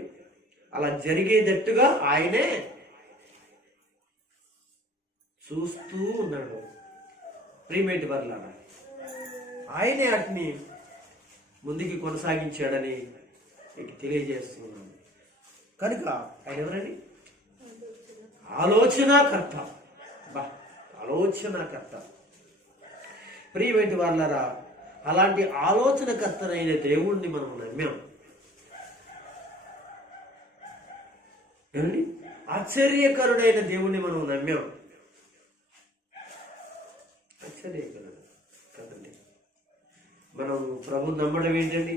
అలా జరిగేటట్టుగా ఆయనే చూస్తూ ఉన్నాడు. ప్రియమేటి వర్లారా, ఆయనే వాటిని ముందుకి కొనసాగించాడని మీకు తెలియజేస్తున్నాను. కనుక ఆయన ఎవరండి? ఆలోచనాకర్త. ఆలోచనాకర్త. ప్రియమేటి వర్లారా, అలాంటి ఆలోచనకర్తనైన దేవుణ్ణి మనం నమ్మాం. ఏమండి, ఆశ్చర్యకరుడైన దేవుణ్ణి మనం నమ్మాం. ఆశ్చర్యకరుడు కదండి. మనం ప్రభుని నమ్మడం ఏంటండి?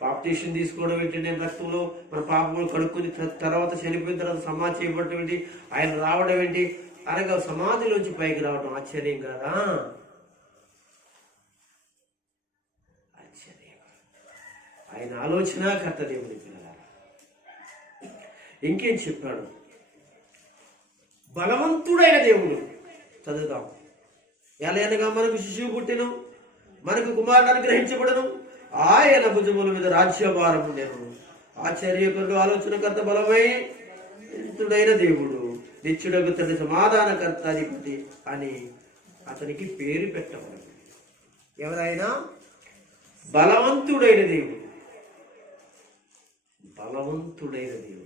బాప్టిషన్ తీసుకోవడం ఏంటండి? రక్తంలో మన పాపములు కడుక్కుని తర్వాత చనిపోయిన తర్వాత సమాధి చేయబడటం ఏంటి? ఆయన రావడం ఏంటి? అనగా సమాధిలోంచి పైకి రావడం ఆశ్చర్యం కాదా? ఆశ్చర్యం. ఆయన ఆలోచనాకర్త దేవుని పిల్లలారా. ఇంకేం చెప్పాడు? బలవంతుడైన దేవుడు. చదువుతాం. ఎలయనగా మనకు శిశువు పుట్టెను, మనకు కుమారుడు అనుగ్రహించబడను, ఆయన భుజముల మీద రాజ్యభారము నేను. ఆశ్చర్యకరుడు, ఆలోచనకర్త, బలమైనతుడైన దేవుడు, నిత్యుడగు తండ్రి, సమాధానకర్త, అధిపతి అని అతనికి పేరు పెట్టబడదు. ఎవరైనా బలవంతుడైన దేవుడు. బలవంతుడైన దేవుడు.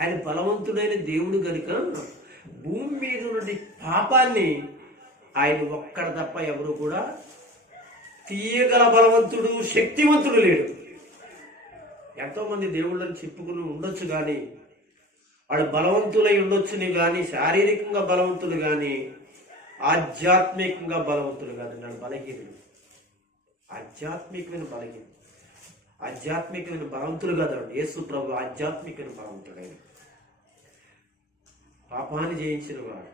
ఆయన బలవంతుడైన దేవుడు కనుక భూమి మీద నుండి పాపాన్ని ఆయన ఒక్కడ తప్ప ఎవరు కూడా తీయగల బలవంతుడు, శక్తివంతుడు లేడు. ఎంతో మంది దేవుళ్ళని చెప్పుకుని ఉండొచ్చు, కానీ వాడు బలవంతులై ఉండొచ్చుని, కానీ శారీరకంగా బలవంతులు కానీ ఆధ్యాత్మికంగా బలవంతులు కాదు. నాడు బలహీనుడు, ఆధ్యాత్మికమైన బలహీనుడు. ఆధ్యాత్మికమైన బలవంతులు కాదు యేసు ప్రభు. ఆధ్యాత్మికమైన బలవంతుడైన, పాపాన్ని జయించిన వాడు,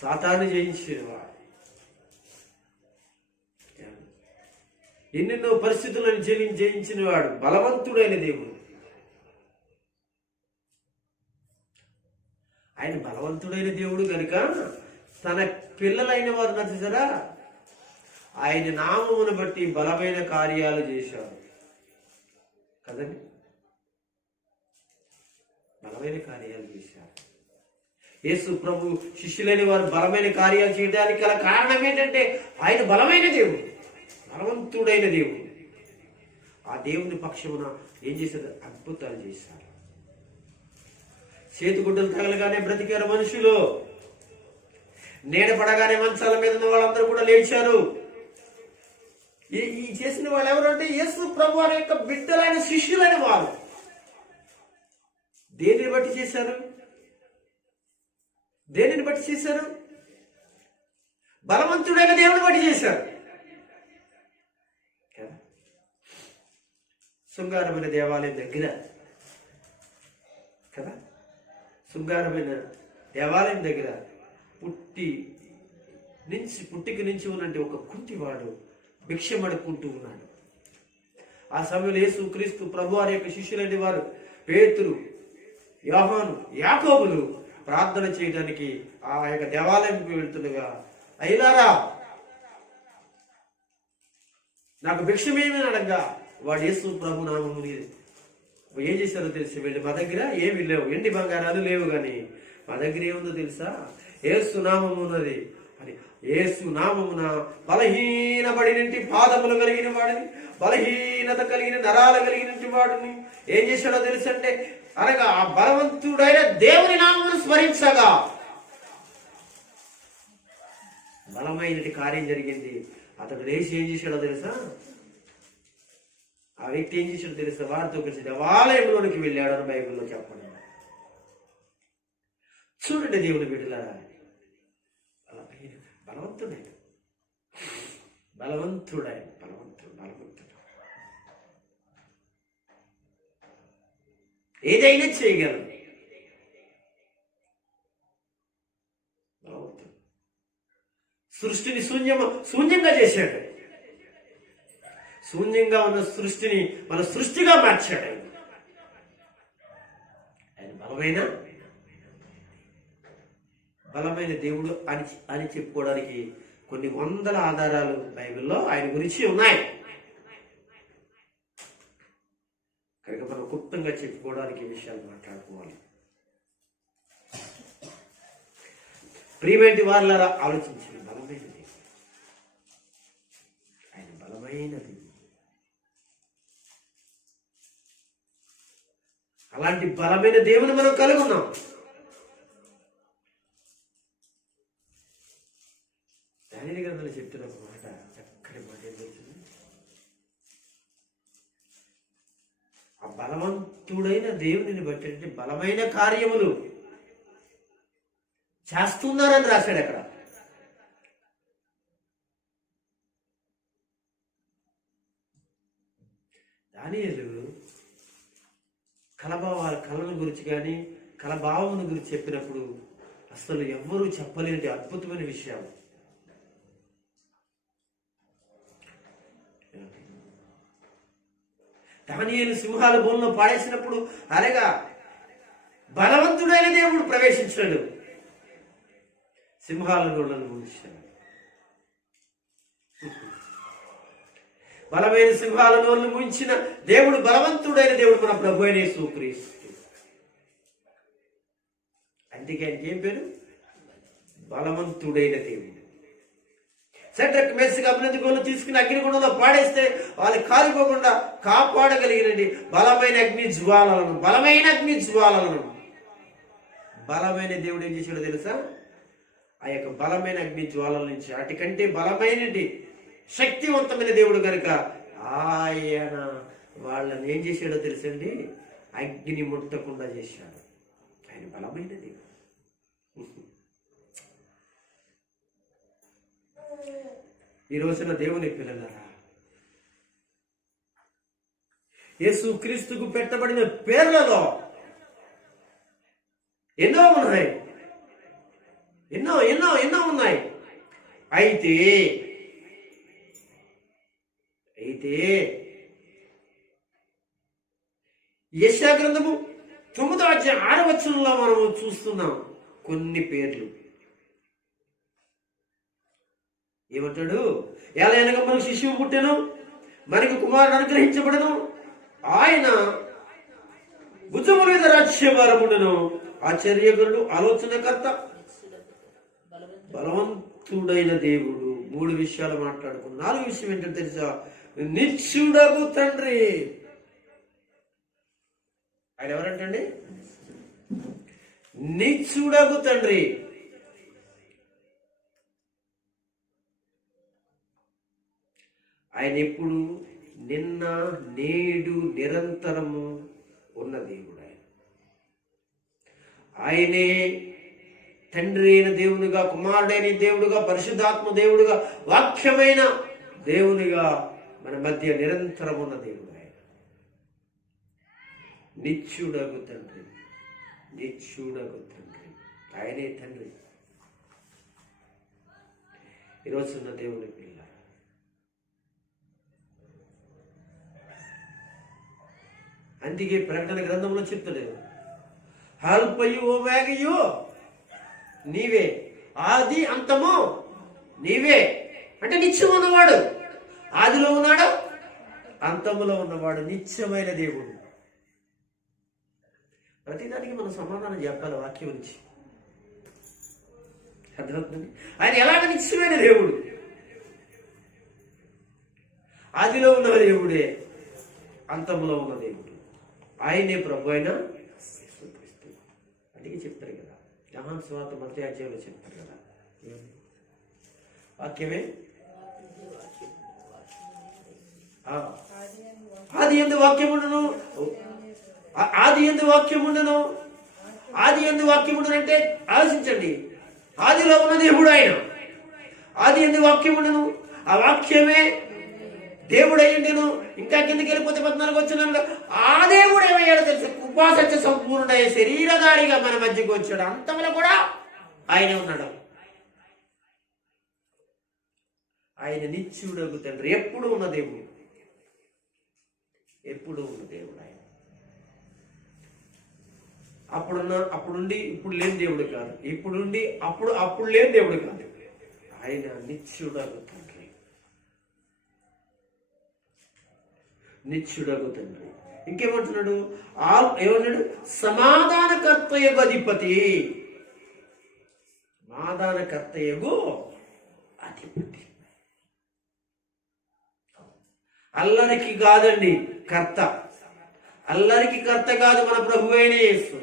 సాతాన్ని జయించిన వాడు, ఎన్నెన్నో పరిస్థితులను జయించిన వాడు, బలవంతుడైన దేవుడు. ఆయన బలవంతుడైన దేవుడు కనుక తన పిల్లలైన వారు నచ్చారా, ఆయన నామమును బట్టి బలమైన కార్యాలు చేశారు కదండి. బలమైన కార్యాలు చేశారు. యేసు ప్రభు శిష్యులైన వారు బలమైన కార్యాలు చేయడానికి గల కారణం ఏంటంటే ఆయన బలమైన దేవుడు, బలవంతుడైన దేవుడు. ఆ దేవుని పక్షమున ఏం చేశారు? అద్భుతాలు చేశారు. చేతిగుడ్డలు తగలగానే బ్రతికారు మనుషులు. నీడ పడగానే మంచాల మీద ఉన్న వాళ్ళందరూ కూడా లేచారు. ఈ చేసిన వాళ్ళు ఎవరు అంటే యేసు ప్రభు వారి యొక్క బిడ్డలైన శిష్యులైన వారు. దేనిని బట్టి చేశారు? దేనిని బట్టి చేశారు? బలవంతుడైన దేవుని బట్టి చేశారు. శృంగారమైన దేవాలయం దగ్గర కదా, శృంగారమైన దేవాలయం దగ్గర పుట్టికి నుంచి ఉన్నట్టు ఒక కుంటివాడు భిక్షం అడుక్కుంటూ ఉన్నాడు. ఆ సమయంలో యేసు క్రీస్తు ప్రభు వారి యొక్క శిష్యులైన వారు పేతురు, యోహాను, యాకోబులు ప్రార్థన చేయడానికి ఆ యొక్క దేవాలయంకి వెళ్తుండగా, అయ్యలారా నాకు భిక్షమేమి అడగా వాడు యేసు ప్రభు నామము ఏం చేశారో తెలిసి వెళ్ళి, మా దగ్గర ఏమి లేవు, ఎండి బంగారాలు లేవు, కానీ మా దగ్గర ఏముందో తెలుసా? యేసు నామం ఉన్నది, అని యేసు నామమున బలహీనపడినంటి పాదములు కలిగిన వాడిని, బలహీనత కలిగిన నరాలు కలిగిన వాడిని ఏం చేశాడో తెలుసంటే, అనగా ఆ బలవంతుడైన దేవుని నామమును స్మరించగా బలమైనటి కార్యం జరిగింది. అతడు లేచి ఏం చేశాడో తెలుసా? ఆ వ్యక్తి ఏం చేశాడో తెలుసా? వారితో కలిసి దేవాలయంలోనికి వెళ్ళాడు అని బైబిల్లో చెప్పండి. చూడండి దేవుని బిడ్డలారా, బలవంతుడైన బలవంతుడు ఏదైనా చేయగలడు. బలవంతుడు సృష్టిని శూన్యంగా చేశాడు. శూన్యంగా ఉన్న సృష్టిని మన సృష్టిగా మార్చాడు. ఆయన బలమైన దేవుడు అని చెప్పుకోవడానికి కొన్ని వందల ఆధారాలు బైబిల్లో ఆయన గురించి ఉన్నాయి. కనుక మనం గుప్తంగా చెప్పుకోవడానికి ఈ విషయాలు మాట్లాడుకోవాలి. ప్రియమైన వారులారా, ఆలోచించిన బలమైన దేవుడు, ఆయన బలమైన దేవుడు. అలాంటి బలమైన దేవుని మనం కలిగి ఉన్నాం. దానియేలు గ్రంథంలో చెప్తున్న ఒక మాట, చక్కటి మాట ఏం తెలుస్తుంది? ఆ బలవంతుడైన దేవునిని బట్టి అంటే బలమైన కార్యములు చేస్తున్నారని రాశాడు అక్కడ. దానియేలు కళల గురించి కానీ కళభావమును గురించి చెప్పినప్పుడు అసలు ఎవ్వరూ చెప్పలేని అద్భుతమైన విషయాలు. దానియేలు సింహాల బోన్లో పాడేసినప్పుడు అలాగా బలవంతుడైన దేవుడు ప్రవేశించాడు, సింహాల నోళ్లను మూయించాడు. బలమైన సింహాల నోళ్లు మూయించిన దేవుడు బలవంతుడైన దేవుడు మన ప్రభు అయిన యేసుక్రీస్తు. అందుకే ఆయనకి ఏం పేరు? బలవంతుడైన దేవుడు. షడ్రక్ మేషక్ అబేద్నెగోను తీసుకుని అగ్నిగుండంలో పాడేస్తే వాళ్ళు కాలిపోకుండా కాపాడగలిగినండి బలమైన అగ్ని జ్వాలలను. బలమైన దేవుడు ఏం చేశాడో తెలుసా? ఆ యొక్క బలమైన అగ్ని జ్వాలల నుంచి, వాటికంటే బలమైనది శక్తివంతమైన దేవుడు కనుక ఆయన వాళ్ళని ఏం చేశాడో తెలుసండి? అగ్ని ముట్టకుండా చేశాడు. ఆయన బలమైన దేవుడు. ఈ రోజున దేవుని పిల్లలారా, యేసు క్రీస్తుకు పెట్టబడిన పేర్లలో ఎన్నో ఉన్నాయి. అయితే యెషయా గ్రంథము 9వ అధ్యాయం 6వ వచనంలో మనము చూస్తున్నాం కొన్ని పేర్లు. ఏమంటాడు? ఎలాగనగా మనకు శిశువు పుట్టెను, మనకు కుమారుడు అనుగ్రహించబడను, ఆయన భుజము మీద రాజ్యభారముండును, ఆశ్చర్యకరుడు, ఆలోచనకర్త, బలవంతుడైన దేవుడు. 3 విషయాలు మాట్లాడుకున్నాం. 4వ విషయం ఏంటంటే తెలుసా? నిత్యుడగు తండ్రి. ఆయన ఎవరంటండి? నిత్యుడగు తండ్రి. ఆయన ఎప్పుడు నిన్న నేడు నిరంతరము ఉన్న దేవుడు. ఆయనే తండ్రి అయిన దేవునిగా, కుమారుడైన దేవుడుగా, పరిశుద్ధాత్మ దేవుడుగా, వాక్యమైన దేవునిగా మన మధ్య నిరంతరం ఉన్న దేవుడు. ఆయన నిత్యుడగు తండ్రి. ఆయనే తండ్రి. ఈరోజు ఉన్న దేవుని పిల్ల. అందుకే ప్రకటన గ్రంథంలో చెప్తలేదు, అల్పయు ఓమేగయు నీవే, ఆది అంతము నీవే. అంటే నిత్యం ఉన్నవాడు, ఆదిలో ఉన్నాడు, అంతములో ఉన్నవాడు, నిత్యమైన దేవుడు. ప్రతిదానికి మనం సమాధానం చెప్పాలి వాక్యం నుంచి. అర్థమవుతుంది. ఆయన ఎలాగ నిత్యమైన దేవుడు, ఆదిలో ఉన్న దేవుడే, అంతంలో ఉన్న దేవుడు, ఆయనే ప్రభు అయిన యేసుక్రీస్తు. అందుకే చెప్తారు కదా, యోహాను సువార్త 1వ అధ్యాయంలో చెప్తారు కదా, వాక్యమే ఆది యందు వాక్యముండును, ఆది యందు వాక్యముండును, ఆది యందు వాక్యముండును అంటే ఆలోచించండి, ఆదిలో ఉన్న దేవుడు ఆయన, ఆది యందు వాక్యముండును, ఆ వాక్యమే దేవుడు అయ్యిండును. ఇంకా కిందకి వెళ్ళిపోతే 14 వచ్చిన ఆ దేవుడు ఏమయ్యాడో తెలుసు, కృపాసత్య సంపూర్ణుడయ్యే శరీరధారిగా మన మధ్యకు వచ్చాడు, అంతలో కూడా ఆయనే ఉన్నాడు. ఆయన నిత్యుడగు తండ్రి, ఎప్పుడు ఉన్న దేవుడు, ఎప్పుడు ఉన్న దేవుడు ఆయన. అప్పుడుండి ఇప్పుడు లేని దేవుడు కాదు, ఇప్పుడుండి అప్పుడు లేని దేవుడు కాదు, ఆయన నిత్యుడగు తండ్రి, నిత్యుడగు తండ్రి. ఇంకేమంటున్నాడు, ఏమన్నాడు, సమాధానకర్తయగు అధిపతి, సమాధానకర్తయగు అధిపతి. అల్లరికి కాదండి కర్త, అల్లరికి కర్త కాదు మన ప్రభువైన యేసు.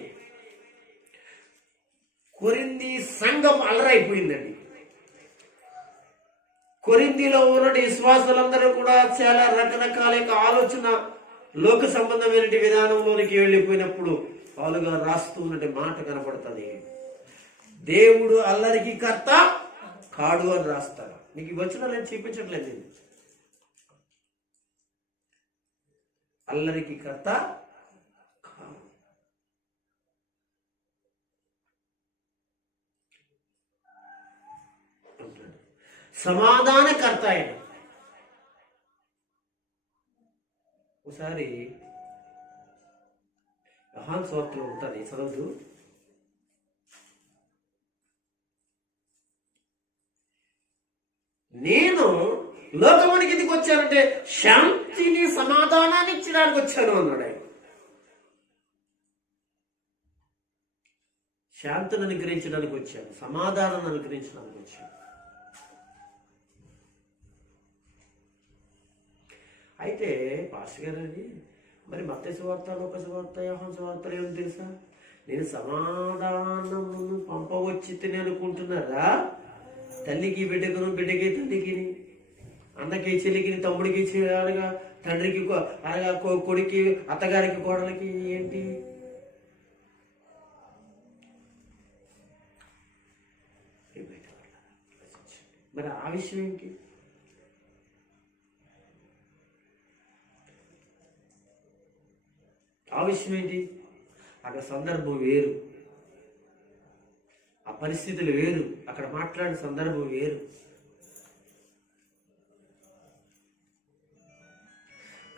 కొరింథీ సంఘం అల్లరైపోయిందండి. కొరింథీలో ఉన్న విశ్వాసులందరూ కూడా చాలా రకరకాల ఆలోచన, లోక సంబంధమైన విధానంలోనికి వెళ్ళిపోయినప్పుడు వాళ్ళుగా రాస్తూ ఉన్నట్టు మాట కనపడుతుంది, దేవుడు అల్లరికి కర్త కాడు అని రాస్తారు. మీకు వచనాలు ఏం చూపించట్లేదు, అల్లరికి కర్త కాదు. సమాధానకర్త ఆయన. ఒకసారి యోహాను సువార్తలో ఉంటుంది, చదవదు. నేను లోకమునికి ఎందుకు వచ్చానంటే శాంతిని సమాధానాన్ని ఇచ్చడానికి వచ్చాను అన్నాడు ఆయన. శాంతిని అనుగ్రహించడానికి వచ్చాను, సమాధానాన్ని అనుగ్రహించడానికి వచ్చాను. అయితే పాస్టర్ గారు, అది మరి మత్తయి సువార్త, లూకా సువార్త, యోహాను సువార్తలు ఏమో తెలుసా, నేను సమాధానమును పంపవచ్చి తిని అనుకుంటున్నారా? తల్లికి బిడ్డకును, బిడ్డకి తల్లికి, అన్నకి చెల్లికి, తమ్ముడికి అనగా తండ్రికి, అనగా కొడుకి, అత్తగారికి, కోడలికి ఏంటి? మరి ఆ విషయం ఏంటి? ఆ విషయం ఏంటి? అక్కడ సందర్భం వేరు, ఆ పరిస్థితులు వేరు, అక్కడ మాట్లాడిన సందర్భం వేరు.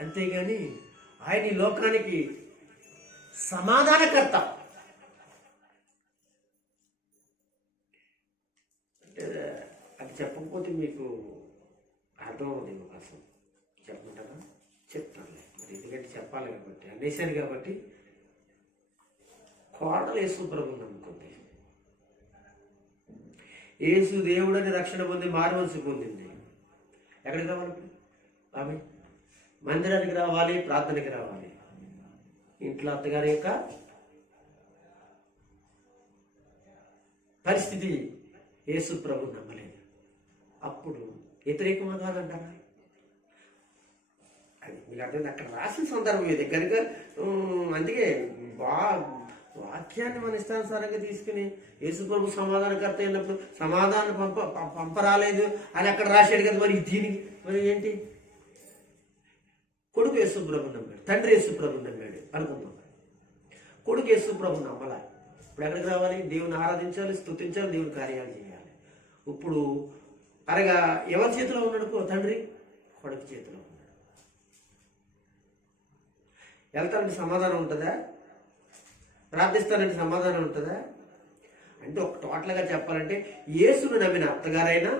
అంతేగాని ఆయన ఈ లోకానికి సమాధానకర్త అంటే అది చెప్పకపోతే మీకు అర్థం అవుతుంది. అవకాశం చెప్పమంటారా? చెప్తానులే, మరి ఎందుకంటే చెప్పాలి కాబట్టి, అనేసాను కాబట్టి. కోడలు యేసు ప్రభువుని నమ్ముకుంది, యేసు దేవుడని రక్షణ పొంది మారుమనసు పొందింది. ఎక్కడికి రావాలి ఆమె? మందిరానికి రావాలి, ప్రార్థనకి రావాలి. ఇంట్లో అత్తగారి యొక్క పరిస్థితి యేసు ప్రభువుని నమ్మలేదు. అప్పుడు వ్యతిరేకంగా కాదంటారా? అది మీకు అర్థమైంది. అక్కడ రాసిన సందర్భం ఇది కనుక. అందుకే వాక్యాన్ని మన ఇష్టానుసారంగా తీసుకుని యేసు ప్రభు సమాధానకర్త అయినప్పుడు సమాధానం పంపరాలేదు అని అక్కడ రాశాడు కదా. మరి దీనికి మరి ఏంటి? కొడుకు యేసు ప్రభువుని నమ్మాడు, తండ్రి యేసు ప్రభువుని నమ్మాడు అనుకుందాం. కొడుకు యేసు ప్రభువుని నమ్మలా. ఇప్పుడు ఎక్కడికి రావాలి? దేవుని ఆరాధించాలి, స్తుతించాలి, దేవుని కార్యాలు చేయాలి. ఇప్పుడు అనగా ఎవరి చేతిలో ఉన్నాడు? తండ్రి కొడుకు చేతిలో ఉన్నాడు. వెళ్తానంటే సమాధానం ఉంటుందా? ప్రార్థిస్తానంటే సమాధానం ఉంటుందా? అంటే ఒక టోటల్గా చెప్పాలంటే యేసును నమ్మిన అత్తగారైనా,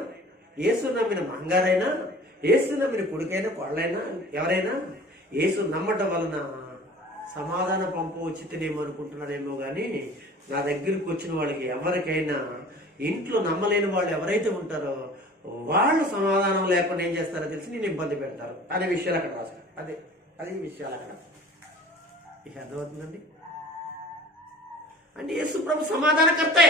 యేసును నమ్మిన మంగారైనా, యేసు నమ్మిన కొడుకైనా, కోళ్ళైనా, ఎవరైనా యేసు నమ్మటం వలన సమాధానం పంపవచ్చితేనేమో అనుకుంటున్నారేమో కానీ నా దగ్గరికి వచ్చిన వాళ్ళకి ఎవరికైనా ఇంట్లో నమ్మలేని వాళ్ళు ఎవరైతే ఉంటారో వాళ్ళు సమాధానం లేకుండా ఏం చేస్తారో తెలిసి నేను ఇబ్బంది పెడతారు అనే విషయాలు అక్కడ రాశారు. అదే విషయాలు అక్కడ ఇక అర్థమవుతుందండి. అంటే యేసు ప్రభు సమాధానకర్తే.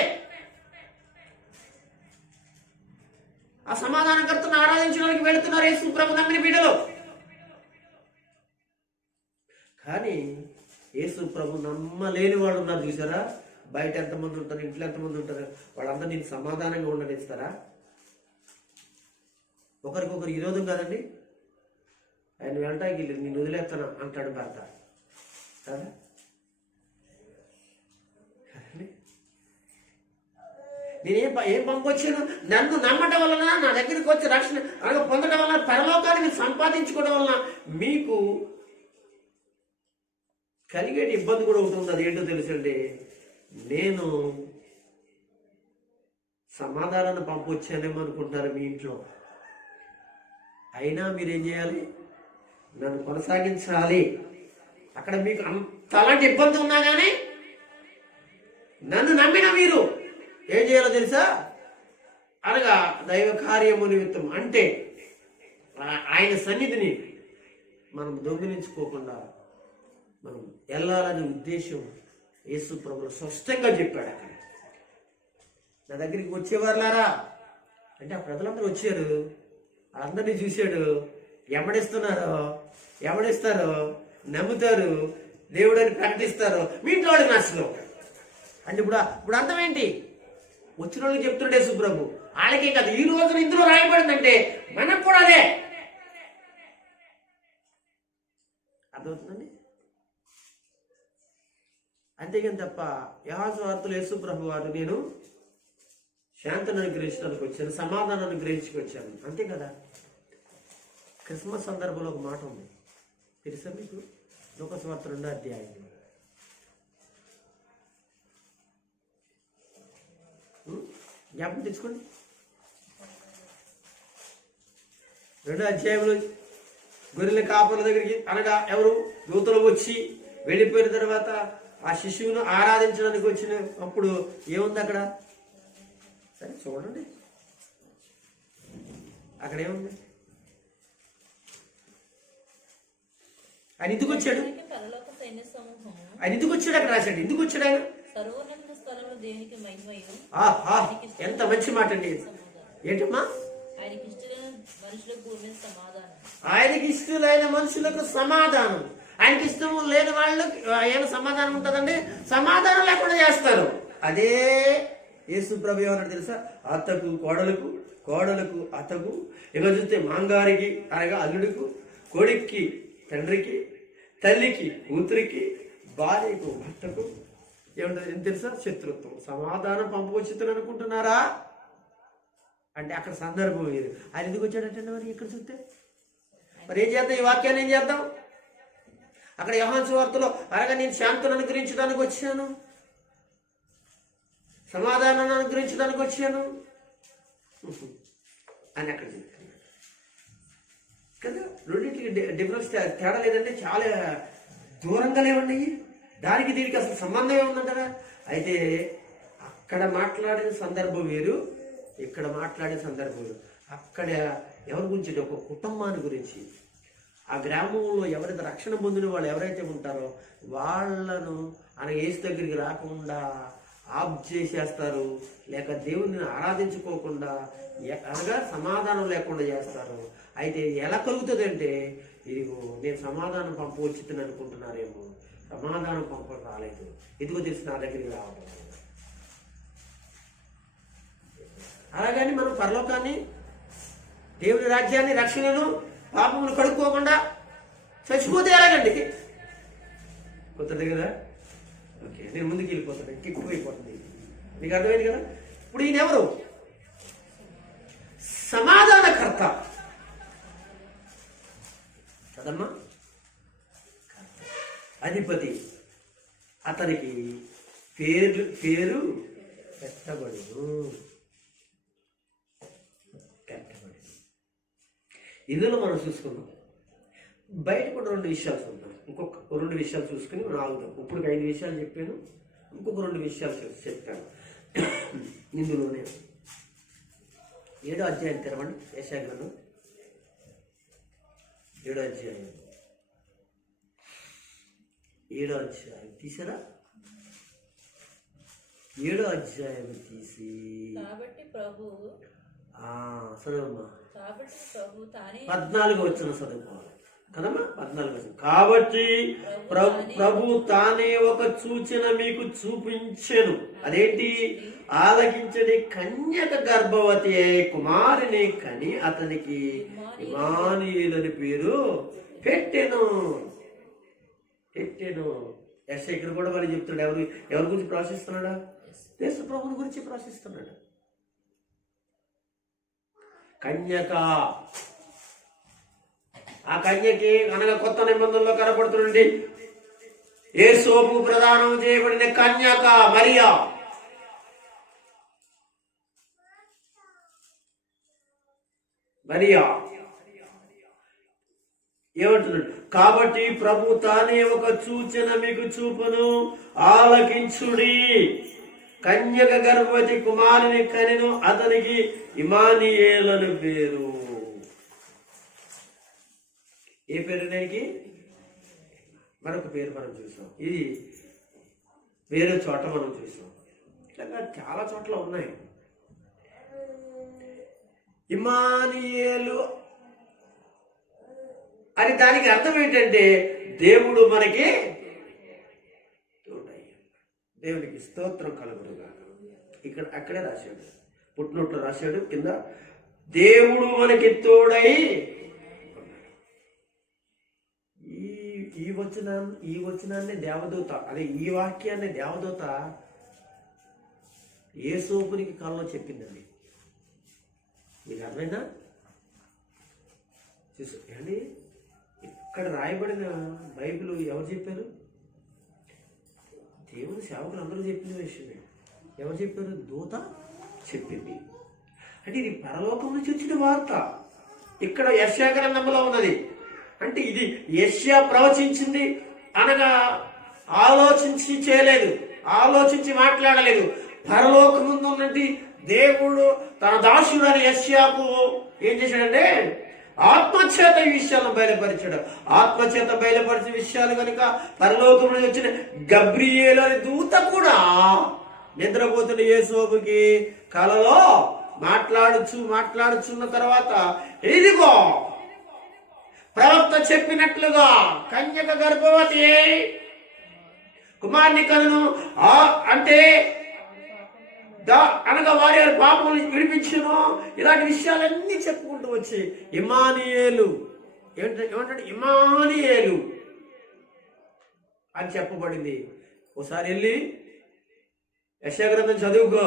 ఆ సమాధానకర్తను ఆరాధించడానికి వెళుతున్నారు యేసు ప్రభు నమ్మిన బిడ్డలు. కానీ యేసు ప్రభు నమ్మలేని వాళ్ళు ఉన్నారు చూసారా, బయట ఎంతమంది ఉంటారు, ఇంట్లో ఎంతమంది ఉంటారు, వాళ్ళందరూ నేను సమాధానంగా ఉండనిస్తారా? ఒకరికొకరు విరోధం కాదండి. ఆయన వెంటాకి నేను వదిలేస్తాను అంటాడు భర్త కదా. ఏం పంపొచ్చాను, నన్ను నమ్మటం వలన, నా దగ్గరికి వచ్చి రక్షణ అనగా పొందడం వలన, పరలోకాన్ని సంపాదించుకోవడం వలన మీకు కలిగే ఇబ్బంది కూడా ఉంటుంది. అదేంటో తెలుసండి, నేను సమాధానాన్ని పంపొచ్చానేమో అనుకుంటారు మీ ఇంట్లో. అయినా మీరేం చేయాలి, నన్ను కొనసాగించాలి. అక్కడ మీకు అంతలాంటి ఇబ్బంది ఉన్నా కానీ నన్ను నమ్మిన మీరు ఏం చేయాలో తెలుసా, అనగా దైవ కార్యము నిమిత్తం, అంటే ఆయన సన్నిధిని మనం దొంగిలించుకోకుండా మనం వెళ్ళాలనే ఉద్దేశం యేసు ప్రభువు స్పష్టంగా చెప్పాడు. అక్కడ నా దగ్గరికి వచ్చేవారులారా అంటే ఆ ప్రజలందరూ వచ్చారు, అందరినీ చూశాడు. ఎవడిస్తారో నమ్ముతారు, దేవుడని ప్రకటిస్తారు, మీ ఇంట్లో వాళ్ళకి నచ్చదు. అంటే ఇప్పుడు అర్థం ఏంటి, వచ్చిన వాళ్ళకి చెప్తుండే యేసు ప్రభు, వాళ్ళకే కాదు ఈ రోజున ఇందులో రాయబడిందంటే మనకు కూడా అదే అర్థమవుతుందండి. అంతేగాని తప్ప యోహాను సువార్తలో యేసు ప్రభు వారు నేను శాంతిని అనుగ్రహించడానికి వచ్చాను, సమాధానాన్ని అనుగ్రహించుకొచ్చాను, అంతే కదా. క్రిస్మస్ సందర్భంలో ఒక మాట ఉంది తెలుసా మీకు, లూకా సువార్త 2వ అధ్యాయం. జ్ఞాపకం తెచ్చుకోండి. 2వ అధ్యాయంలో గొర్రెల కాపుల దగ్గరికి అనగా ఎవరు దూతలు వచ్చి వెళ్ళిపోయిన తర్వాత ఆ శిశువును ఆరాధించడానికి వచ్చిన అప్పుడు ఏముంది అక్కడ, సరే చూడండి అక్కడ ఏముంది. ఆయన ఎందుకు వచ్చాడు, అక్కడ రాశాడు. ఎందుకు వచ్చాడు ఆయన? ఎంత మంచి మాట అండి. ఏంటమ్మా? ఆయనకి ఇష్టమైన మనుషులకు సమాధానం. ఆయనకి ఇష్టం లేని వాళ్ళకి ఏమైనా సమాధానం ఉంటుందండి, సమాధానం లేకుండా చేస్తారు. అదే యేసు ప్రభు ఏమన్నాడు తెలుసా, అత్తకు కోడలకు, కోడలకు అత్తకు, ఇక చూస్తే మాంగారికి అనగా అల్లుడికి, కొడుక్కి తండ్రికి, తల్లికి కూతురికి, భార్యకు భర్తకు ఏమంటారు ఏం తెలుసా, శత్రుత్వం. సమాధానం పంపవచ్చుతుంది అనుకుంటున్నారా అంటే అక్కడ సందర్భం లేదు. ఆయన ఎందుకు వచ్చాడంటే మరి ఇక్కడ చూస్తే మరి ఏం చేద్దాం, ఈ వాక్యాన్ని ఏం చేద్దాం. అక్కడ యోహాను సువార్తలో అనగా నేను శాంతిని అనుగ్రహించడానికి వచ్చాను, సమాధానాన్ని అనుగ్రహించడానికి వచ్చాను అని అక్కడ చెప్తున్నాడు కదా. రెండింటికి డిఫరెన్స్ తేడా లేదంటే చాలా దూరంగా లేవండి. దానికి దీనికి అసలు సంబంధం ఏముందంటారా. అయితే అక్కడ మాట్లాడిన సందర్భం వేరు, ఇక్కడ మాట్లాడిన సందర్భం వేరు. అక్కడ ఎవరి గురించి, ఒక కుటుంబాన్ని గురించి, ఆ గ్రామంలో ఎవరైతే రక్షణ పొందిన వాళ్ళు ఎవరైతే ఉంటారో వాళ్ళను ఆయన యేసు దగ్గరికి రాకుండా ఆఫ్ చేసేస్తారు, లేక దేవుని ఆరాధించుకోకుండా అనగా సమాధానం లేకుండా చేస్తారు. అయితే ఎలా కలుగుతుంది అంటే, ఇదిగో నేను సమాధానం పంపవచ్చుతుంది అనుకుంటున్నారేమో, సమాధానం పంప రాలేదు, ఇదిగో తెలిసి నా దగ్గరికి రావడం. అలాగని మనం పరలోకాన్ని, దేవుని రాజ్యాన్ని, రక్షణను, పాపమును కడుక్కోకుండా చచ్చిపోతే ఎలాగండి? కుదరదు కదా. ఓకే, నేను ముందుకు వెళ్ళిపోతాను, ఎక్కువైపోతుంది. మీకు అర్థమైంది కదా. ఇప్పుడు ఈయన ఎవరు? సమాధానకర్త కదమ్మా, అధిపతి. అతనికి పేరు పెట్టబడును. ఇందులో మనం చూసుకున్నాం. బయట కూడా 2 విషయాలు చూద్దాం. ఇంకొక 2 విషయాలు చూసుకుని మనం ఆగుదాం. ఇప్పుడు 5 విషయాలు చెప్పాను, ఇంకొక 2 విషయాలు చెప్పాను. ఇందులోనే 7వ అధ్యాయం తెరవండి. యెషయా గ్రంథం 7వ అధ్యాయం. 7వ అధ్యాయం తీసారా? 7వ అధ్యాయం తీసి చదవమ్మా. 14 వచ్చిన చదువుకోవాలి కదమ్మా. 14 వచ్చిన. కాబట్టి ప్రభు తానే ఒక సూచన మీకు చూపించెను. అదేంటి? ఆలకించని కన్యక గర్భవతి అయ్యే కుమారుని కని అతనికి ఇమ్మానుయేలు పేరు పెట్టెను. యెషయా ఇక్కడ కూడా వాళ్ళు చెప్తున్నాడు. ఎవరి గురించి ప్రవశిస్తున్నాడా? యేసు ప్రభుని గురించి ప్రవశిస్తున్నాడు. కన్యక, ఆ కన్యకి అనగా కొత్త నిబంధనలో కనపడుతుండండి. యేసోపు ప్రదానం చేయబడిన కన్యక మరియా. ఏమంటున్నాడు? కాబట్టి ప్రభు తానే ఒక సూచన మీకు చూపును, ఆలకించుడి. కన్యక గర్భవతి కుమారుని కనెను, అతనికి ఇమ్మానుయేలు పేరు. ఏ పేరు? దానికి మరొక పేరు మనం చూసాం. ఇది వేరే చోట మనం చూసాం. ఇట్లా చాలా చోట్ల ఉన్నాయి. ఇమ్మానుయేలు అని దానికి అర్థం ఏంటంటే దేవుడు మనకి తోడయ్యాడు. దేవునికి స్తోత్రం కలుగునుగా. అక్కడే రాశాడు, పుట్టినోట్లో రాశాడు కింద, దేవుడు మనకి తోడై. ఈ వచనాన్ని దేవదూత, అదే ఈ వాక్యాన్ని దేవదూత యేసోపునికి కాలంలో చెప్పిందండి. మీకు అర్థమైందా? చూసండి, ఇక్కడ రాయబడిన బైబిల్ ఎవరు చెప్పారు? దేవుని సేవకులు అందరూ చెప్పిన విషయమే. ఎవరు చెప్పారు? దూత చెప్పింది. అంటే ఇది పరలోకం నుంచి వచ్చిన వార్త. ఇక్కడ యెషయా గ్రంథంలో ఉన్నది. అంటే ఇది యెషయా ప్రవచించింది అనగా ఆలోచించి చేయలేదు, ఆలోచించి మాట్లాడలేదు. పరలోకం ముందు ఉన్నది దేవుడు తన దాసుడైన యెషయాకు ఏం చేశాడంటే ఆత్మచేత ఈ విషయాలను బయలుపరిచాడు. ఆత్మచేత బయలుపరిచిన విషయాలు కనుక పరలోకం నుంచి వచ్చిన గబ్రియేలు అనే దూత కూడా నిద్రపోతున్న యేసోపుకి కలలో మాట్లాడుచున్న తర్వాత, ఇదిగో ప్రవక్త చెప్పినట్లుగా కన్యక గర్భవతి కుమారుని కనును, అంటే అనగా వారి పాపములు విడిపించును. ఇలాంటి విషయాలన్నీ చెప్పుకుంటూ వచ్చి ఇమ్మానుయేలు ఏమంటాడు? ఇమ్మానుయేలు అని చెప్పబడింది. ఒకసారి వెళ్ళి యెషయా గ్రంథం చదువుకో.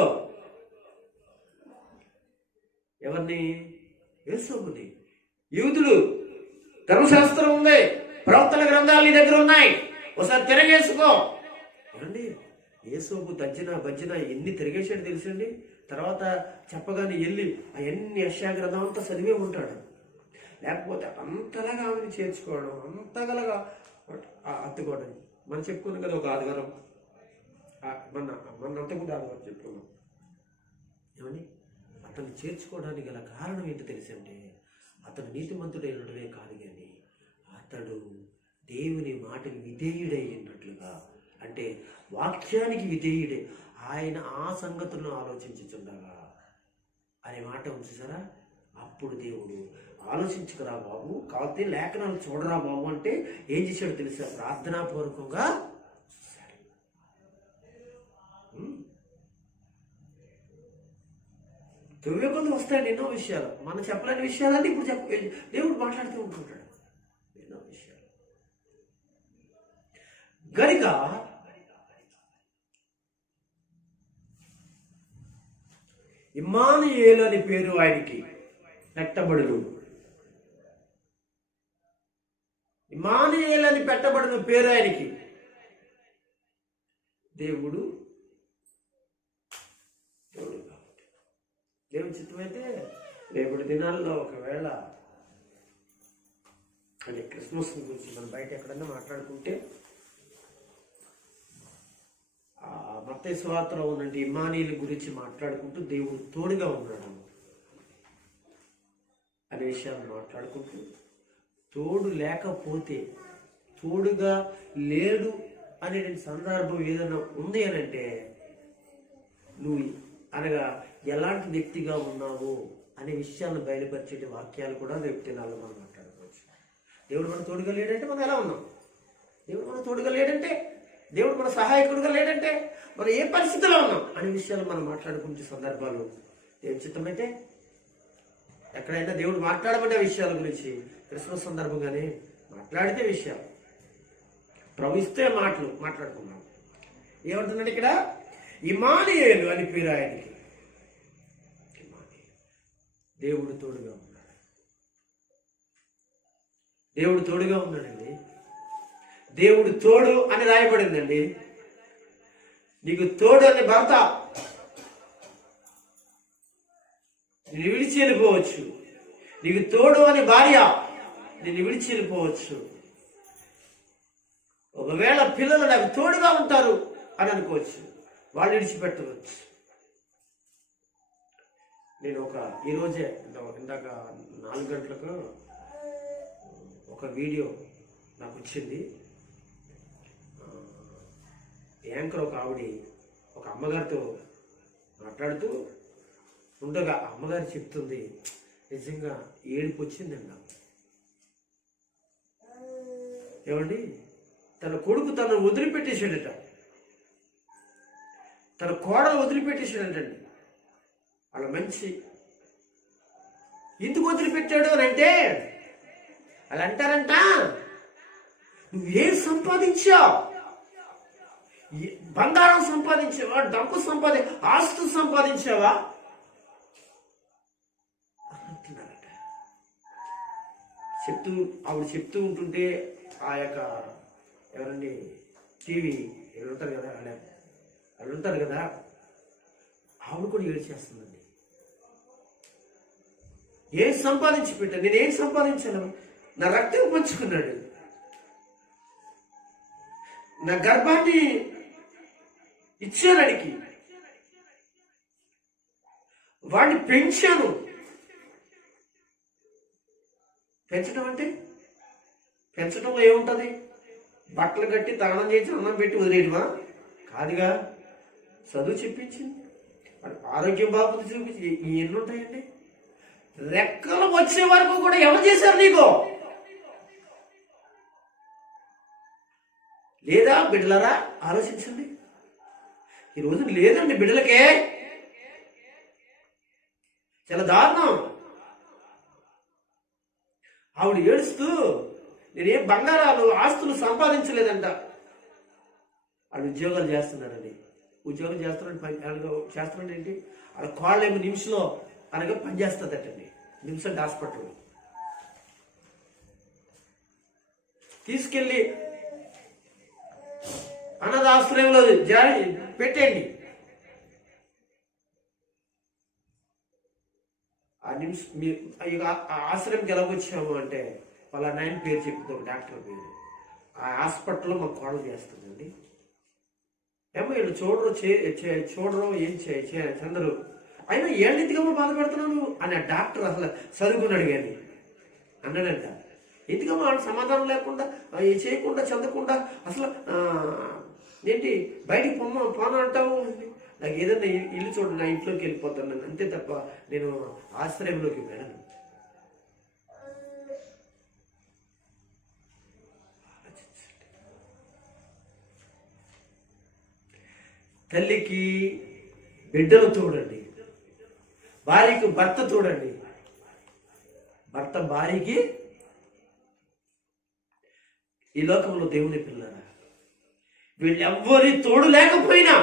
ఎవరిని? యేసోపుని. యూదులు ధర్మశాస్త్రం ఉంది, ప్రవక్తల గ్రంథాలు నీ దగ్గర ఉన్నాయి, ఒకసారి తిరగేసుకో. ఏమండి, యేసోపు బజ్జిన ఎన్ని తిరిగేసాడు తెలుసండి. తర్వాత చెప్పగానే వెళ్ళి అవన్నీ యెషయా గ్రంథం అంతా చదివే ఉంటాడు. లేకపోతే అంతలాగా ఆమెను చేర్చుకోవడం, అంతగలగా అత్తుకోవడం. మనం చెప్పుకున్నాం కదా ఒక ఆదివారం, మన అంతకుముందు ఆదివారం చెప్పుకున్నాం. ఏమని? అతన్ని చేర్చుకోవడానికి గల కారణం ఏంటో తెలుసంటే, అతడు నీతిమంతుడైనడే కాదు కానీ అతడు దేవుని మాటకి విధేయుడై ఉన్నట్లుగా, అంటే వాక్యానికి విధేయుడే. ఆయన ఆ సంగతులను ఆలోచించుచుండగా అనే మాట ఉంచారా? అప్పుడు దేవుడు ఆలోచించుకురా బాబు, కాకపోతే లేఖనాలు చూడరా బాబు అంటే ఏం చేశాడు తెలుసా? ప్రార్థనాపూర్వకంగా చూశాడు. దుర్యోగంలో వస్తాయండి ఎన్నో విషయాలు, మనం చెప్పలేని విషయాలన్నీ ఇప్పుడు దేవుడు మాట్లాడుతూ ఉంటుంటాడు. ఎన్నో విషయాలు గనుక ఇమ్మానుయేలు అని పేరు ఆయనకి పెట్టబడును. ఇమ్మానుయేలు అని పెట్టబడిన పేరు ఆయనకి. దేవుడు కాబట్టి దేవుని చిత్తమైతే రేపటి దినాల్లో ఒకవేళ అంటే క్రిస్మస్ గురించి మనం బయట ఎక్కడన్నా మాట్లాడుకుంటే మా మత్తయి సువార్తలో ఉన్నటువంటి ఇమ్మానీయుల గురించి మాట్లాడుకుంటూ దేవుడు తోడుగా ఉన్నాడు అనే విషయాన్ని మాట్లాడుకుంటూ, తోడు లేకపోతే, తోడుగా లేడు అనే సందర్భం ఏదైనా ఉంది అని అంటే నువ్వు అనగా ఎలాంటి వ్యక్తిగా ఉన్నావు అనే విషయాన్ని బయలుపరిచే వాక్యాలు కూడా రేపు దినాల్లో మనం మాట్లాడుకోవచ్చు. దేవుడు మన తోడుగా లేడంటే మనం ఎలా ఉన్నాం? దేవుడు మన తోడుగా లేడంటే, దేవుడు మన సహాయకుడుగా లేడంటే మనం ఏ పరిస్థితిలో ఉన్నాం అనే విషయాలు మనం మాట్లాడుకునే సందర్భాలు దేవుని చిత్తమైతే ఎక్కడైనా దేవుడు మాట్లాడబడ్డ విషయాల గురించి క్రిస్మస్ సందర్భంగానే మాట్లాడితే విషయాలు ప్రవహిస్తే మాట్లాడుకున్నాం. ఏమంటున్నాడు ఇక్కడ? ఇమ్మానుయేలు అని పేరు ఆయనకి. దేవుడు తోడుగా ఉన్నాడు. దేవుడు తోడుగా ఉన్నాడండి. దేవుడు తోడు అని రాయబడిందండి. నీకు తోడు అని భర్త నిన్ను విడిచి వెళ్ళిపోవచ్చు. నీకు తోడు అని భార్య నిన్ను విడిచి వెళ్ళిపోవచ్చు. ఒకవేళ పిల్లలు నాకు తోడుగా ఉంటారు అని అనుకోవచ్చు, వాళ్ళు విడిచిపెట్టవచ్చు. నేను ఈరోజే ఇందాక 4 గంటలకు ఒక వీడియో నాకు వచ్చింది. యాంకర్ ఒక ఆవిడ ఒక అమ్మగారితో మాట్లాడుతూ ఉండగా అమ్మగారు చెప్తుంది, నిజంగా ఏడుపు వచ్చిందండి నాకు. ఏమండి, తన కొడుకు తనను వదిలిపెట్టేసాడట, తన కోడలు వదిలిపెట్టేసాడటండి. వాళ్ళ మంచి ఎందుకు వదిలిపెట్టాడు అని అంటే అలా అంటారంట, నువ్వేం సంపాదించావు? బంగారం సంపాదించావా? డబ్బు ఆస్తు సంపాదించావా అంటున్నారట. ఆవిడ చెప్తూ ఉంటుంటే ఆ యొక్క ఎవరండి టీవీ ఉంటారు కదా, వాళ్ళు ఉంటారు కదా, ఆవిడ కూడా ఏడ్చేస్తుందండి. ఏం సంపాదించి పెట్టా? నేనేం సంపాదించాను? నా రక్తం పంచుకున్నాడు, నా గర్భాన్ని ఇచ్చానడికి, వాడిని పెంచాను. పెంచడం అంటే పెంచడంలో ఏముంటుంది? బట్టలు కట్టి తాళం చేసి అన్నం పెట్టి వదిలేయడమా? కాదుగా. చదువు చెప్పించింది, ఆరోగ్యం బాబు చూపించి ఎన్ని ఉంటాయండి. రెక్కలు వచ్చే వరకు కూడా ఎవరు చేశారు నీకు? లేదా బిడ్డలారా ఆలోచించండి. ఈరోజు లేదండి బిడ్డలకే. చాలా దారుణం. ఆవిడ ఏడుస్తూ నేనేం బంగారాలు ఆస్తులు సంపాదించలేదంట. ఆవిడ ఉద్యోగాలు చేస్తున్నాడండి. ఉద్యోగం చేస్తున్నాడు ఏంటి? వాళ్ళ కోళ్ళేమో నిమిషంలో అనగా పనిచేస్తుందటండి. నిమిషం హాస్పిటల్ తీసుకెళ్ళి అనాథాశ్రయంలో పెట్టండి. ఆ ఆశ్రయంకి ఎలా వచ్చాము అంటే వాళ్ళ నాయన పేరు చెప్తుంది, ఒక డాక్టర్ పేరు. ఆ హాస్పిటల్లో మా కోడలు చేస్తుందండి. ఏమో వీళ్ళు చూడరు ఏం చందరు. అయినా ఎందుకు బాధపడుతున్నావు అని ఆ డాక్టర్ అసలు చదువుకున్నాడు కానీ అన్నాడంట. ఎందుకమ్మా వాళ్ళు సమాధానం లేకుండా చేయకుండా చదవకుండా అసలు ఏంటి బయటికి పోను అంటావు? నాకు ఏదన్నా ఇల్లు చూడండి, నా ఇంట్లోకి వెళ్ళిపోతాను అంతే తప్ప నేను ఆశ్రయంలోకి వెళ్ళను. తల్లికి బిడ్డలు తోడండి, భార్యకి భర్త తోడండి, భర్త భార్యకి. ఈ లోకంలో దేవుని పిల్లరా, వీళ్ళెవ్వరి తోడు లేకపోయినా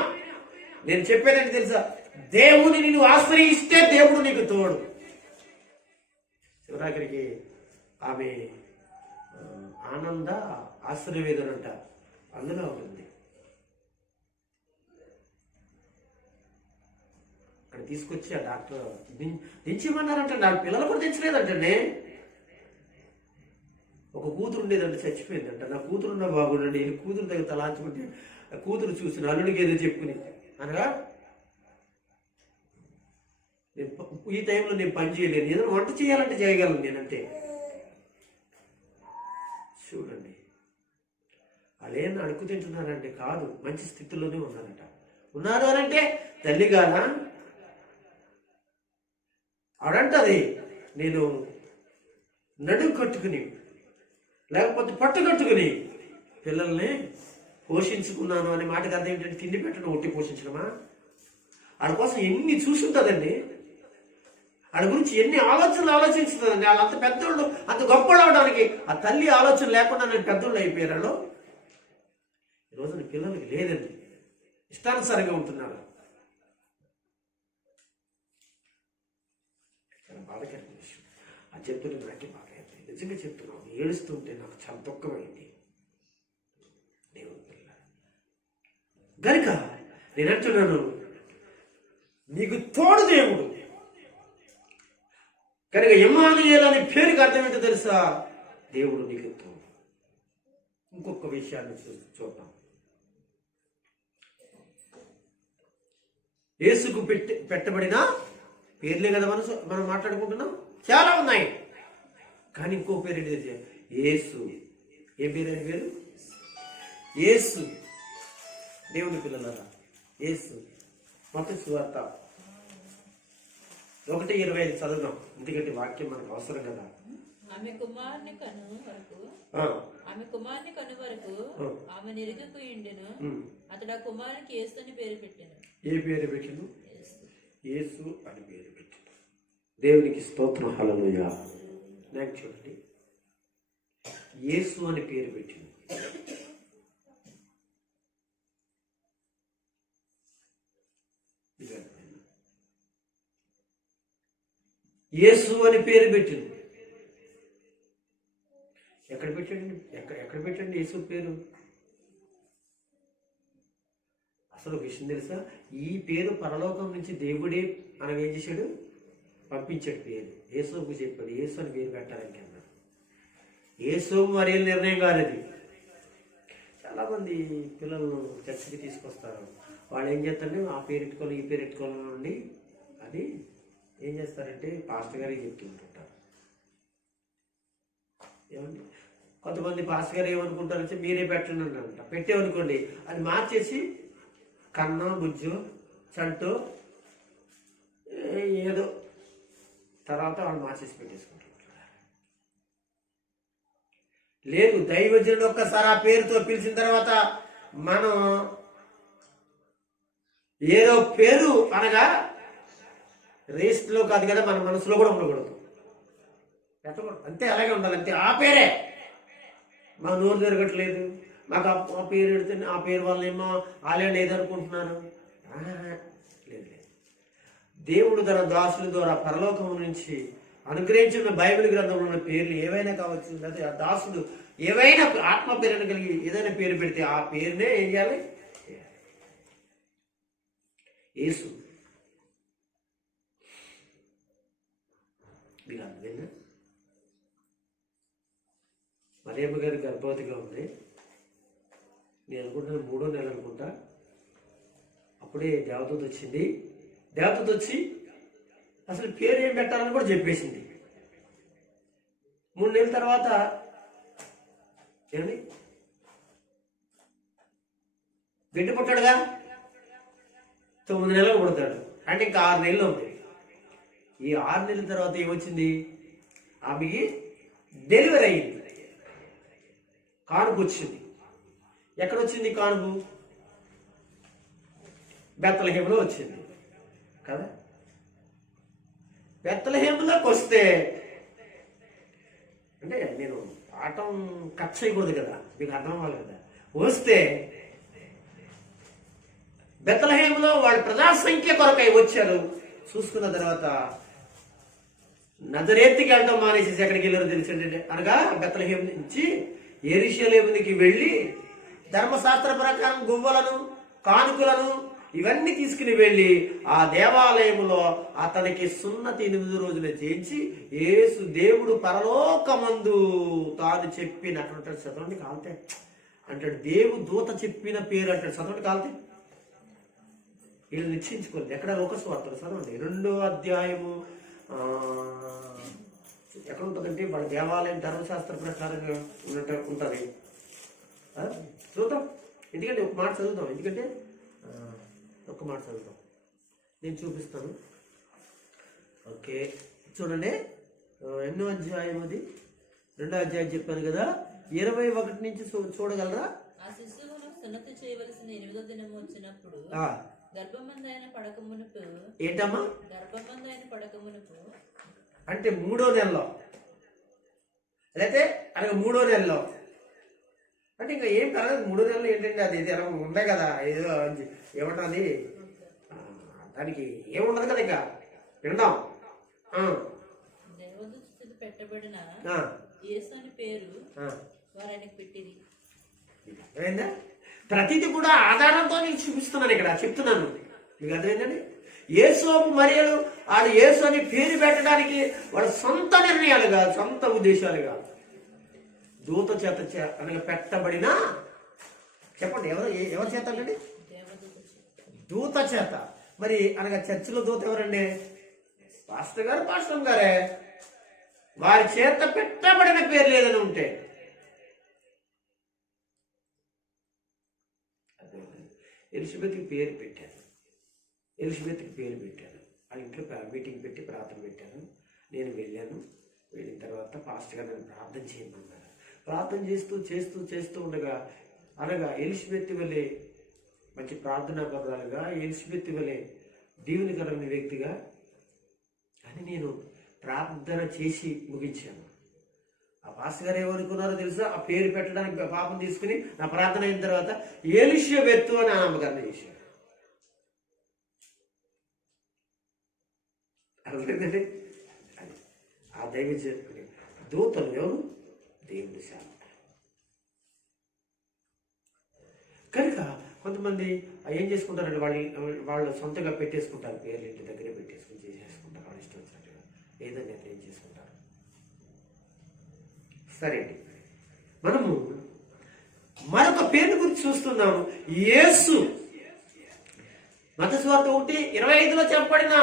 నేను చెప్పేదంటే తెలుసా, దేవుని నిన్ను ఆశ్రయిస్తే దేవుడు నీకు తోడు. శివరాత్రికి ఆమె ఆనంద ఆశ్రయవేదనంట అందులో ఉంటుంది. అక్కడ తీసుకొచ్చి ఆ డాక్టర్ దించేమన్నారంట. నా పిల్లలు కూడా దించలేదంటే. ఒక కూతురు ఉండేదంటే చచ్చిపోయిందంట. నా కూతురున్న బాగుండండి, కూతురు దగ్గర తలాంచుకుంటే కూతురు చూసిన అల్లుడికి ఏదో చెప్పుకుని అనగా ఈ టైంలో నేను పని చేయలేను, ఏదైనా వంట చేయాలంటే చేయగలను నేనంతే. చూడండి, వాళ్ళేం అడుగు తింటున్నారంటే కాదు, మంచి స్థితిలోనే ఉన్నారట. ఉన్నారు అని అంటే తల్లి గానా ఆడంటది, నేను నడుము కట్టుకుని లేకపోతే పట్టు కట్టుకుని పిల్లల్ని పోషించుకున్నాను అనే మాటకి అర్థం ఏంటంటే తిండి పెట్టడం ఒట్టి పోషించడమా? వాళ్ళ కోసం ఎన్ని చూసుంటుందండి, వాళ్ళ గురించి ఎన్ని ఆలోచనలు ఆలోచించుతుందండి. వాళ్ళు అంత పెద్దోళ్ళు, అంత గొప్పలు అవడానికి ఆ తల్లి ఆలోచన లేకుండా నేను పెద్దోళ్ళు అయిపోయారు వాళ్ళు. ఈరోజు పిల్లలకి లేదండి, ఇష్టానుసారంగా ఉంటున్నారు. బాధకరమైన విషయం. అది చెప్తుంటే నాకే బాధ అయింది, నిజంగా చెప్తున్నాను. ఏడుస్తుంటే నాకు చాలా దుఃఖమైంది. దేవుని పిల్ల గనుక నేను అంటున్నాను, నీకు తోడు దేవుడు కనుక ఇమ్మానుయేలు అనే పేరుకి అర్థం ఏంటో తెలుసా? దేవుడు నీకు తోడు. ఇంకొక విషయాన్ని చూద్దాం. యేసుకు పెట్టబడిన పేర్లే కదా మనం మాట్లాడుకుంటున్నాం, చాలా ఉన్నాయి. కానీ ఇంకో పేరు ఏంటి తెలుసా? యేసు. ఏ పేరు అని పేరు? యేసు. దేవుని పిల్లలారా, యేసు. మత్తయి సువార్త 1:25 చదువుదాం, ఎందుకంటే వాక్యం మనకు అవసరం కదా. ఆమె కుమారుని కను వరకు ఆమె నిరిగిపోయిండెను. అతడు ఆ కుమారునికి యేసు అని పేరు పెట్టాను. ఏ పేరు పెట్టిను? యేసు అని పేరు పెట్టిను. దేవునికి స్తోత్రం, హల్లెలూయా. నాకు చూడండి, యేసు అని పేరు పెట్టింది. యేసు అని పేరు పెట్టింది. ఎక్కడ పెట్టండి? ఎక్కడ పెట్టండి యేసు పేరు? అసలు విషయం తెలుసా? ఈ పేరు పరలోకం నుంచి దేవుడే మనకు ఏం చేశాడు? పంపించాడు పేరు. యేసుకు చెప్పాడు యేసు అని పేరు పెట్టాలని అన్నాడు. యేసు మరి నిర్ణయం కాలేదు. చాలామంది పిల్లలను చర్చకి తీసుకొస్తారు. వాళ్ళు ఏం చేస్తారంటే ఆ పేరు ఎట్టుకోవాలి, ఈ పేరు ఎట్టుకోవాలండి అని ఏం చేస్తారంటే పాస్టర్ గారికి చెప్తుంటుంటారు. ఏమండి, కొంతమంది పాస్టర్ గారు ఏమనుకుంటారంటే మీరే పెట్టండి అంట. పెట్టేవనుకోండి అది మార్చేసి కన్నా, బుజ్జు, చంటు ఏదో తర్వాత వాళ్ళు మార్చేసి పెట్టేసుకుంటారు. లేదు, దైవజనుడు ఒక్కసారి ఆ పేరుతో పిలిచిన తర్వాత మనం ఏదో పేరు అనగా రేస్ట్లో కాదు కదా, మన మనసులో కూడా ఉండకూడదు, పెట్టకూడదు. అంతే, అలాగే ఉండాలి. అంతే, ఆ పేరే. మా నోరు జరగట్లేదు, మాకు ఆ పేరు పెడితే ఆ పేరు వల్ల ఏమో ఆలయం లేదనుకుంటున్నాను. లేదు లేదు, దేవుడు తన దాసుల ద్వారా పరలోకం నుంచి అనుగ్రహించిన బైబిల్ గ్రంథంలో ఉన్న పేర్లు ఏవైనా కావచ్చు, లేదా ఆ దాసుడు ఏవైనా ఆత్మ పేరును కలిగి ఏదైనా పేరు పెడితే ఆ పేరునే ఏం చేయాలి? యేసు. మీకు అర్థమైందా? మరియమ్మ గారి గర్భవతిగా ఉంది. నేను అనుకుంటున్నాను 3వ నెల అనుకుంటా. అప్పుడే దేవదూత వచ్చింది. దేవదూత వచ్చి అసలు పేరు ఏం పెట్టాలని కూడా చెప్పేసింది. 3 నెలల తర్వాత ఏమండి బిడ్డ పుట్టాడుగా, 9 నెలలు పుడతాడు అంటే ఇంకా 6 నెలలు ఉంది. ఈ 6 నెలల తర్వాత ఏమొచ్చింది? ఆమెకి డెలివరీ అయ్యింది, కానుపు వచ్చింది. ఎక్కడొచ్చింది కానుపు? బెత్లెహేములో వచ్చింది కదా. బెత్లెహేములోకి వస్తే అంటే నేను పాఠం కట్ చేయకూడదు కదా, మీకు అర్థం అవ్వాలి కదా. వస్తే బెత్లెహేములో వాళ్ళ ప్రజా సంఖ్య కొరకై వచ్చారు. చూసుకున్న తర్వాత నజరేతుకి వెళ్ళడం మానేసేసి ఎక్కడికి వెళ్ళారో తెలిసిందంటే, అనగా బెత్లెహేం నుంచి యెరూషలేముకి వెళ్ళి ధర్మశాస్త్ర ప్రకారం గువ్వలను, కానుకలను ఇవన్నీ తీసుకుని వెళ్ళి ఆ దేవాలయంలో అతనికి సున్నతి 8 రోజులు చేయించి యేసు దేవుడు పరలోకమందు తాను చెప్పిన అక్కడ చదవండి కాలితే అంటాడు, దేవు దూత చెప్పిన పేరు అంటాడు. చదవండి కాలితే వీళ్ళు నిశ్చయించుకోలేదు. ఎక్కడ లోకస్వార్తలు చదవండి 2వ అధ్యాయము ఎక్కడ ఉంటుందంటే వాళ్ళ దేవాలయం ధర్మశాస్త్ర ప్రకారంగా ఉంటుంది. చదువుతాం, ఎందుకంటే ఒక మాట చదువుతాం, ఎందుకంటే ఒక మాట చదువుతాం, నేను చూపిస్తాను. ఓకే చూడండి, ఎన్నో అధ్యాయం అది, 2వ అధ్యాయం చెప్పాను కదా, 21 నుంచి చూడగలరా? ఆ శిశువును సున్నతి చేయవలసిన 8వ దినము వచ్చినప్పుడు గర్భమందైన పడకమునుపు. ఏంటమ్మా? గర్భమందైన పడకమునుపు అంటే 3వ నెలలో, అయితే అలాగే 3వ నెలలో, అంటే ఇంకా ఏం కలగదు. 3వ నెలలో ఏంటంటే అది ఇది ఎలా ఉండే కదా, ఏదో ఏమంటుంది దానికి ఏముండదు కదా, ఇంకా విందాం. దేవదూత పెట్టబడిన యేసు అని పేరు వారు ఆయనకు పెట్టింది. ప్రతిది కూడా ఆధారంతో నేను చూపిస్తున్నాను, ఇక్కడ చెప్తున్నాను, మీకు అర్థమైందండి? యేసు మరియలు వాళ్ళు యేసు అని పేరు పెట్టడానికి వాళ్ళ సొంత నిర్ణయాలు కాదు, సొంత ఉద్దేశాలు కాదు. దూత చేత అనగా పెట్టబడిన, చెప్పండి ఎవరి చేత అండి? దూత చేత. మరి అనగా చర్చిలో దూత ఎవరండి? పాస్టర్ గారు, పాస్టర్ గారే. వారి చేత పెట్టబడిన పేరు లేదని ఉంటే ఎలిజబెత్కి పేరు పెట్టాను, ఎలిజబెత్కి పేరు పెట్టాను. వాళ్ళ ఇంట్లో మీటింగ్ పెట్టి ప్రార్థన పెట్టాను. నేను వెళ్ళాను. వెళ్ళిన తర్వాత పాస్టర్ గారు నన్ను ప్రార్థన చేయమన్నారు. ప్రార్థన చేస్తూ చేస్తూ చేస్తూ ఉండగా అనగా ఎలిజబెత్ వలె మంచి ప్రార్థనా పదాలుగా, ఎలిజబెత్ వలె దీవెనకరమైన వ్యక్తిగా అని నేను ప్రార్థన చేసి ముగించాను. ఆ పాస్టర్ గారు ఏమనుకున్నారో తెలుసా? ఆ పేరు పెట్టడానికి పాపం తీసుకుని నా ప్రార్థన అయిన తర్వాత ఎలిజబెత్ అని నామకరణ చేశారు. అర్థమైందండి? ఆ దైవ దూతలు ఎవరు? దేవుడి శాఖ. కనుక కొంతమంది ఏం చేసుకుంటారంటే వాళ్ళు సొంతగా పెట్టేసుకుంటారు, పేర్లు ఇంటి దగ్గరే పెట్టేసుకుని చేసేసుకుంటారు, వాళ్ళు ఇష్టం వచ్చినట్టుగా ఏదైనా ఏం చేసుకుంటారు. సరే అండి, మనము మరొక పేరు గురించి చూస్తున్నాము. యేసు. మత్తయి సువార్త 1:25 చెప్పబడిన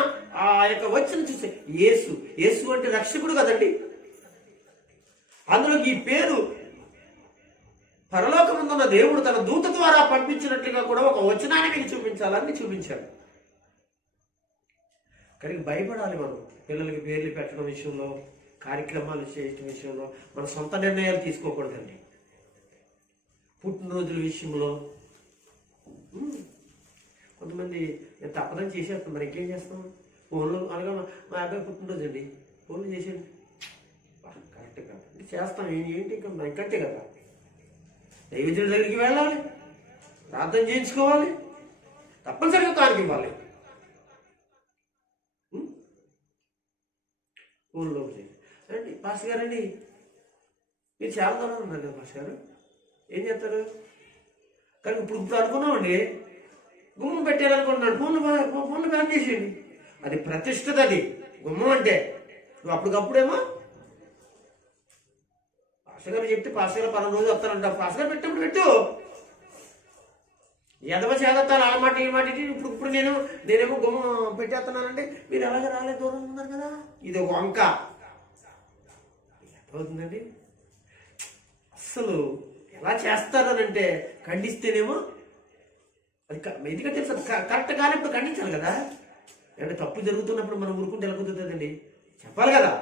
ఆ యొక్క వచనం చూస్తే యేసు, యేసు అంటే రక్షకుడు కదండి. అందులో ఈ పేరు పరలోకముందున్న దేవుడు తన దూత ద్వారా పంపించినట్లుగా కూడా ఒక వచనాన్ని మీకు చూపించాలని చూపించాడు. కానీ భయపడాలి మనం. పిల్లలకి పేర్లు పెట్టడం విషయంలో, కార్యక్రమాలు చేయటం విషయంలో మన సొంత నిర్ణయాలు తీసుకోకూడదండి. పుట్టినరోజుల విషయంలో కొంతమంది తప్పదని చేసేస్తాం, మరి ఇంకేం చేస్తాం? ఫోన్లో అలాగే మా అబ్బాయి పుట్టినరోజు అండి, ఫోన్లు చేసేయండి, కరెక్ట్ కాదు చేస్తాం, ఏంటి ఇంకా ఇంకంతే కదా. దైవజనుడి దగ్గరికి వెళ్ళాలి, ప్రార్థన చేయించుకోవాలి, తప్పనిసరిగా కానుక ఇవ్వాలి. ఊళ్ళో అండి పాస్ గారండి, మీరు చాలా దూరం ఉన్నారు కదా పాస్ గారు, ఏం చేస్తారు? కానీ ఇప్పుడు అనుకున్నామండి, గుమ్మం పెట్టారనుకుంటున్నాడు, ఫోన్లు బ్యాన్ చేసేయండి. అది ప్రతిష్ఠత, అది గుమ్మం అంటే. నువ్వు అప్పటికప్పుడేమో పాస్టర్ గారు చెప్తే పాస్టర్ గారు 10 రోజులు వస్తారంట, పాస్టర్ గారు పెట్టినప్పుడు పెట్టు. ఎదవ చేదత్తారు ఆ మాట ఈ మాట. ఇప్పుడు నేనేమో గుమ్మం పెట్టేస్తున్నానంటే మీరు ఎలాగ రాలే, దూరం ఉన్నారు కదా. ఇది ఒక వంక అవుతుందండి. అస్సలు ఎలా చేస్తారనంటే ఖండిస్తేనేమో అది ఎందుకంటే కరెక్ట్ కానప్పుడు ఖండించాలి కదా. అంటే తప్పు జరుగుతున్నప్పుడు మనం ఊరుకుంటే ఎలా కుదురుతుందండి? చెప్పాలి కదా.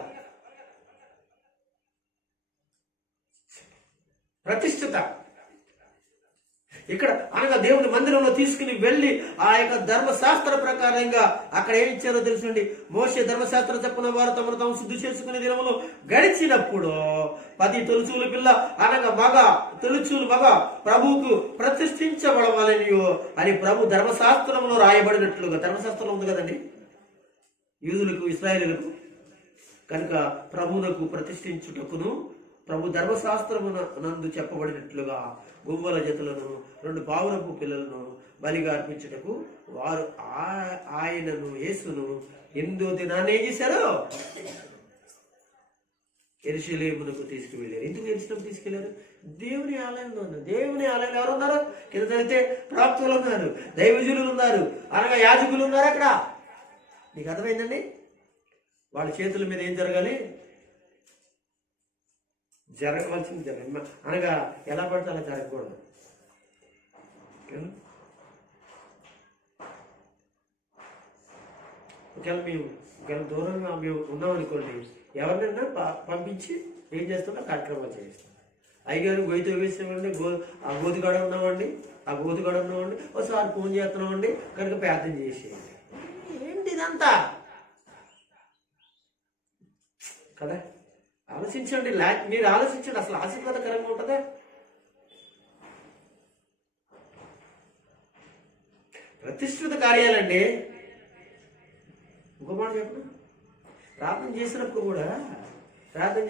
ప్రతిష్ఠిత ఇక్కడ అనగా దేవుని మందిరంలో తీసుకుని వెళ్ళి ఆ యొక్క ధర్మశాస్త్ర ప్రకారంగా అక్కడ ఏమి ఇచ్చారో తెలుసండి. మోషే ధర్మశాస్త్రం చెప్పిన వారు తమను తాము శుద్ధి చేసుకునే దినములు గడిచినప్పుడు 10 తొలుచూలు పిల్ల అనగా తొలుచూలు మగ ప్రభువుకు ప్రతిష్ఠించబడవాలని అని ప్రభు ధర్మశాస్త్రంలో రాయబడినట్లుగా. ధర్మశాస్త్రంలో ఉంది కదండి యూదులకు, ఇశ్రాయేలులకు. కనుక ప్రభువునకు ప్రతిష్ఠించుటకును ప్రభు ధర్మశాస్త్రము నందు చెప్పబడినట్లుగా గువ్వల జతులను 2 పావురపు పిల్లలను బలిగా అర్పించుటకు వారు ఆయనను యేసును 8వ దినాన్ని ఏం చేశారు? యెరూషలేమునకు తీసుకువెళ్ళారు. ఎందుకు యెరూషలేము తీసుకెళ్లారు? దేవుని ఆలయంలో ఉన్నారు. దేవుని ఆలయంలో ఎవరు ఉన్నారు? కింద చదివితే ప్రాప్తులు ఉన్నారు, దైవజనులు ఉన్నారు, అనగా యాజకులు ఉన్నారు. అక్కడ నీకు అర్థమైందండి? వాళ్ళ చేతుల మీద ఏం జరగాలి? జరగవలసింది జరగ, అనగా ఎలా పడితే అలా జరగకూడదు. ఒకవేళ దూరంగా మేము ఉన్నామనుకోండి, ఎవరినైనా పంపించి ఏం చేస్తామో కార్యక్రమాలు చేయిస్తాం. అయ్యగారు గొయ్యితో వేసామండి, ఆ గోతికాడ ఉన్నామండి, ఒకసారి ఫోన్ చేస్తున్నామండి, కనుక ప్రార్థన చేసేయండి. ఏంటి ఇదంతా కదా? ఆలోచించండి. మీరు ఆలోచించండి, అసలు ఆశీర్వాదకరంగా ఉంటుందా? ప్రతిష్ఠిత కార్యాలండి. ఇంకో మాట చెప్పండి, ప్రార్థన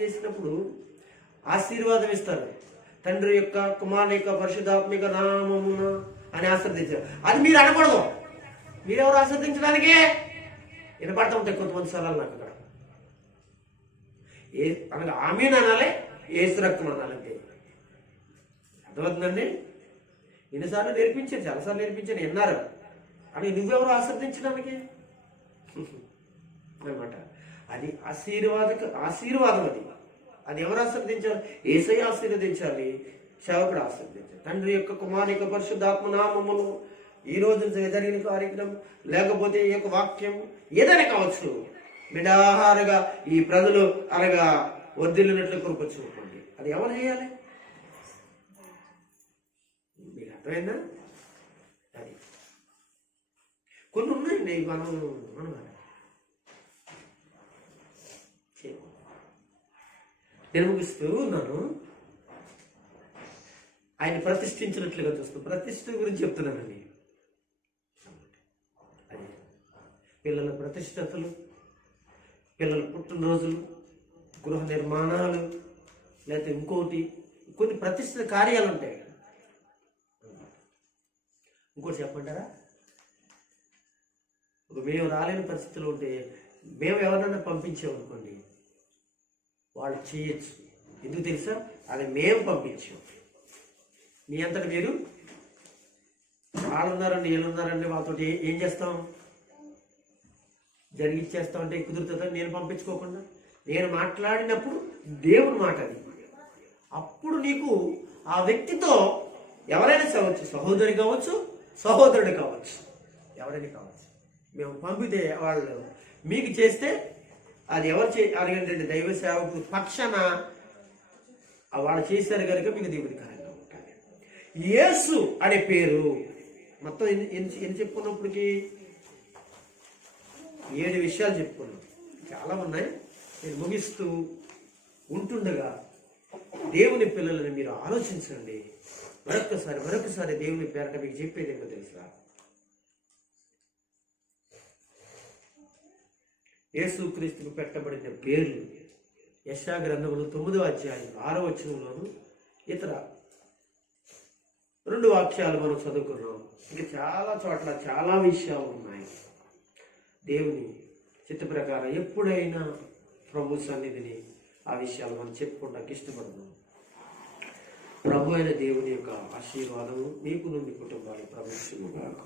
చేసినప్పుడు ఆశీర్వాదం ఇస్తారు. తండ్రి యొక్క, కుమారుని యొక్క, పరిశుద్ధాత్మ యొక్క నామమున అని ఆశీర్వదించారు. అది మీరు అనకూడదు. మీరెవరు ఆశీర్వదించడానికి? వినపడతా ఉంటాయి కొంతమంది స్థలాలు నాకు అక్కడ. అనగా ఆమీన్ అనాలి, ఏసు రక్తం అనాలంటే. అర్థమవుతుందండి? ఎన్నిసార్లు నేర్పించాను, చాలాసార్లు నేర్పించాను, విన్నారు. అని నువ్వెవరు ఆశీర్వదించడానికి అనమాట. అది ఆశీర్వాదం. అది ఎవరు ఆశీర్వదించాలి? యేసయ్య ఆశీర్వదించాలి, సేవకుడు ఆశీర్వదించాలి. తండ్రి యొక్క, కుమారుని యొక్క, పరిశుద్ధాత్మ నామమును ఈ రోజు జరిగిన కార్యక్రమం, లేకపోతే ఈ యొక్క వాక్యం ఏదైనా కావచ్చు, బిడాహారగా ఈ ప్రజలు అనగా వర్ధిల్లినట్లు కొనుకొచ్చుకోండి. అది ఎవరు చేయాలి? మీకు అర్థమైందా? అది కొన్ని ఉన్నాయండి. మనం నేను ముగిస్తూ ఉన్నాను. ఆయన ప్రతిష్ఠించినట్లుగా చూస్తాను. ప్రతిష్ఠ గురించి చెప్తున్నానండి. అది పిల్లల ప్రతిష్టతలు, పిల్లల పుట్టినరోజులు, గృహ నిర్మాణాలు, లేకపోతే ఇంకోటి కొన్ని ప్రతిష్ఠిత కార్యాలు ఉంటాయి. ఇంకోటి చెప్పమంటారా? మేము రాలేని పరిస్థితులు ఉంటే మేము ఎవరినైనా పంపించామనుకోండి, వాళ్ళు చేయొచ్చు. ఎందుకు తెలుసా? అది మేము పంపించాం. మీ అంతటి మీరు వాళ్ళున్నారండి, వీళ్ళున్నారండి, వాళ్ళతో ఏం చేస్తాం? జరిగిచ్చేస్తాం. అంటే కుదురుతుందా? నేను పంపించుకోకుండా నేను మాట్లాడినప్పుడు దేవుని మాట అది. అప్పుడు నీకు ఆ వ్యక్తితో ఎవరైనా కావచ్చు, సహోదరి కావచ్చు, సహోదరుడు కావచ్చు, ఎవరైనా కావచ్చు, మేము పంపితే వాళ్ళు మీకు చేస్తే అది ఎవరు అడిగండి దైవ సేవకు పక్షాన వాళ్ళు చేశారు కనుక మీకు దీవెనకరంగా ఉంటుంది. యేసు అనే పేరు మొత్తం ఎన్ని చెప్పుకున్నప్పటికీ 7 విషయాలు చెప్పుకున్నాం. చాలా ఉన్నాయి. నేను ముగిస్తూ ఉంటుండగా దేవుని పిల్లలని మీరు ఆలోచించండి. మరొకసారి దేవుని పేరట మీకు చెప్పేది ఏమో తెలుసా? యేసుక్రీస్తుకు పెట్టబడిన పేర్లు యెషయా గ్రంథంలో 9వ అధ్యాయం 6వ వచనంలోను ఇతర 2 వాక్యాలు మనం చదువుకున్నాం. ఇంకా చాలా చోట్ల చాలా విషయాలు ఉన్నాయి. దేవుని చిత్త ప్రకారం ఎప్పుడైనా ప్రభు సన్నిధిని ఆ విషయాలు మనం చెప్పుకోవడానికి ఇష్టపడుతున్నాం. ప్రభు అయిన దేవుని యొక్క ఆశీర్వాదము మీకు నుండి కుటుంబాలు ప్రవేశముగాక.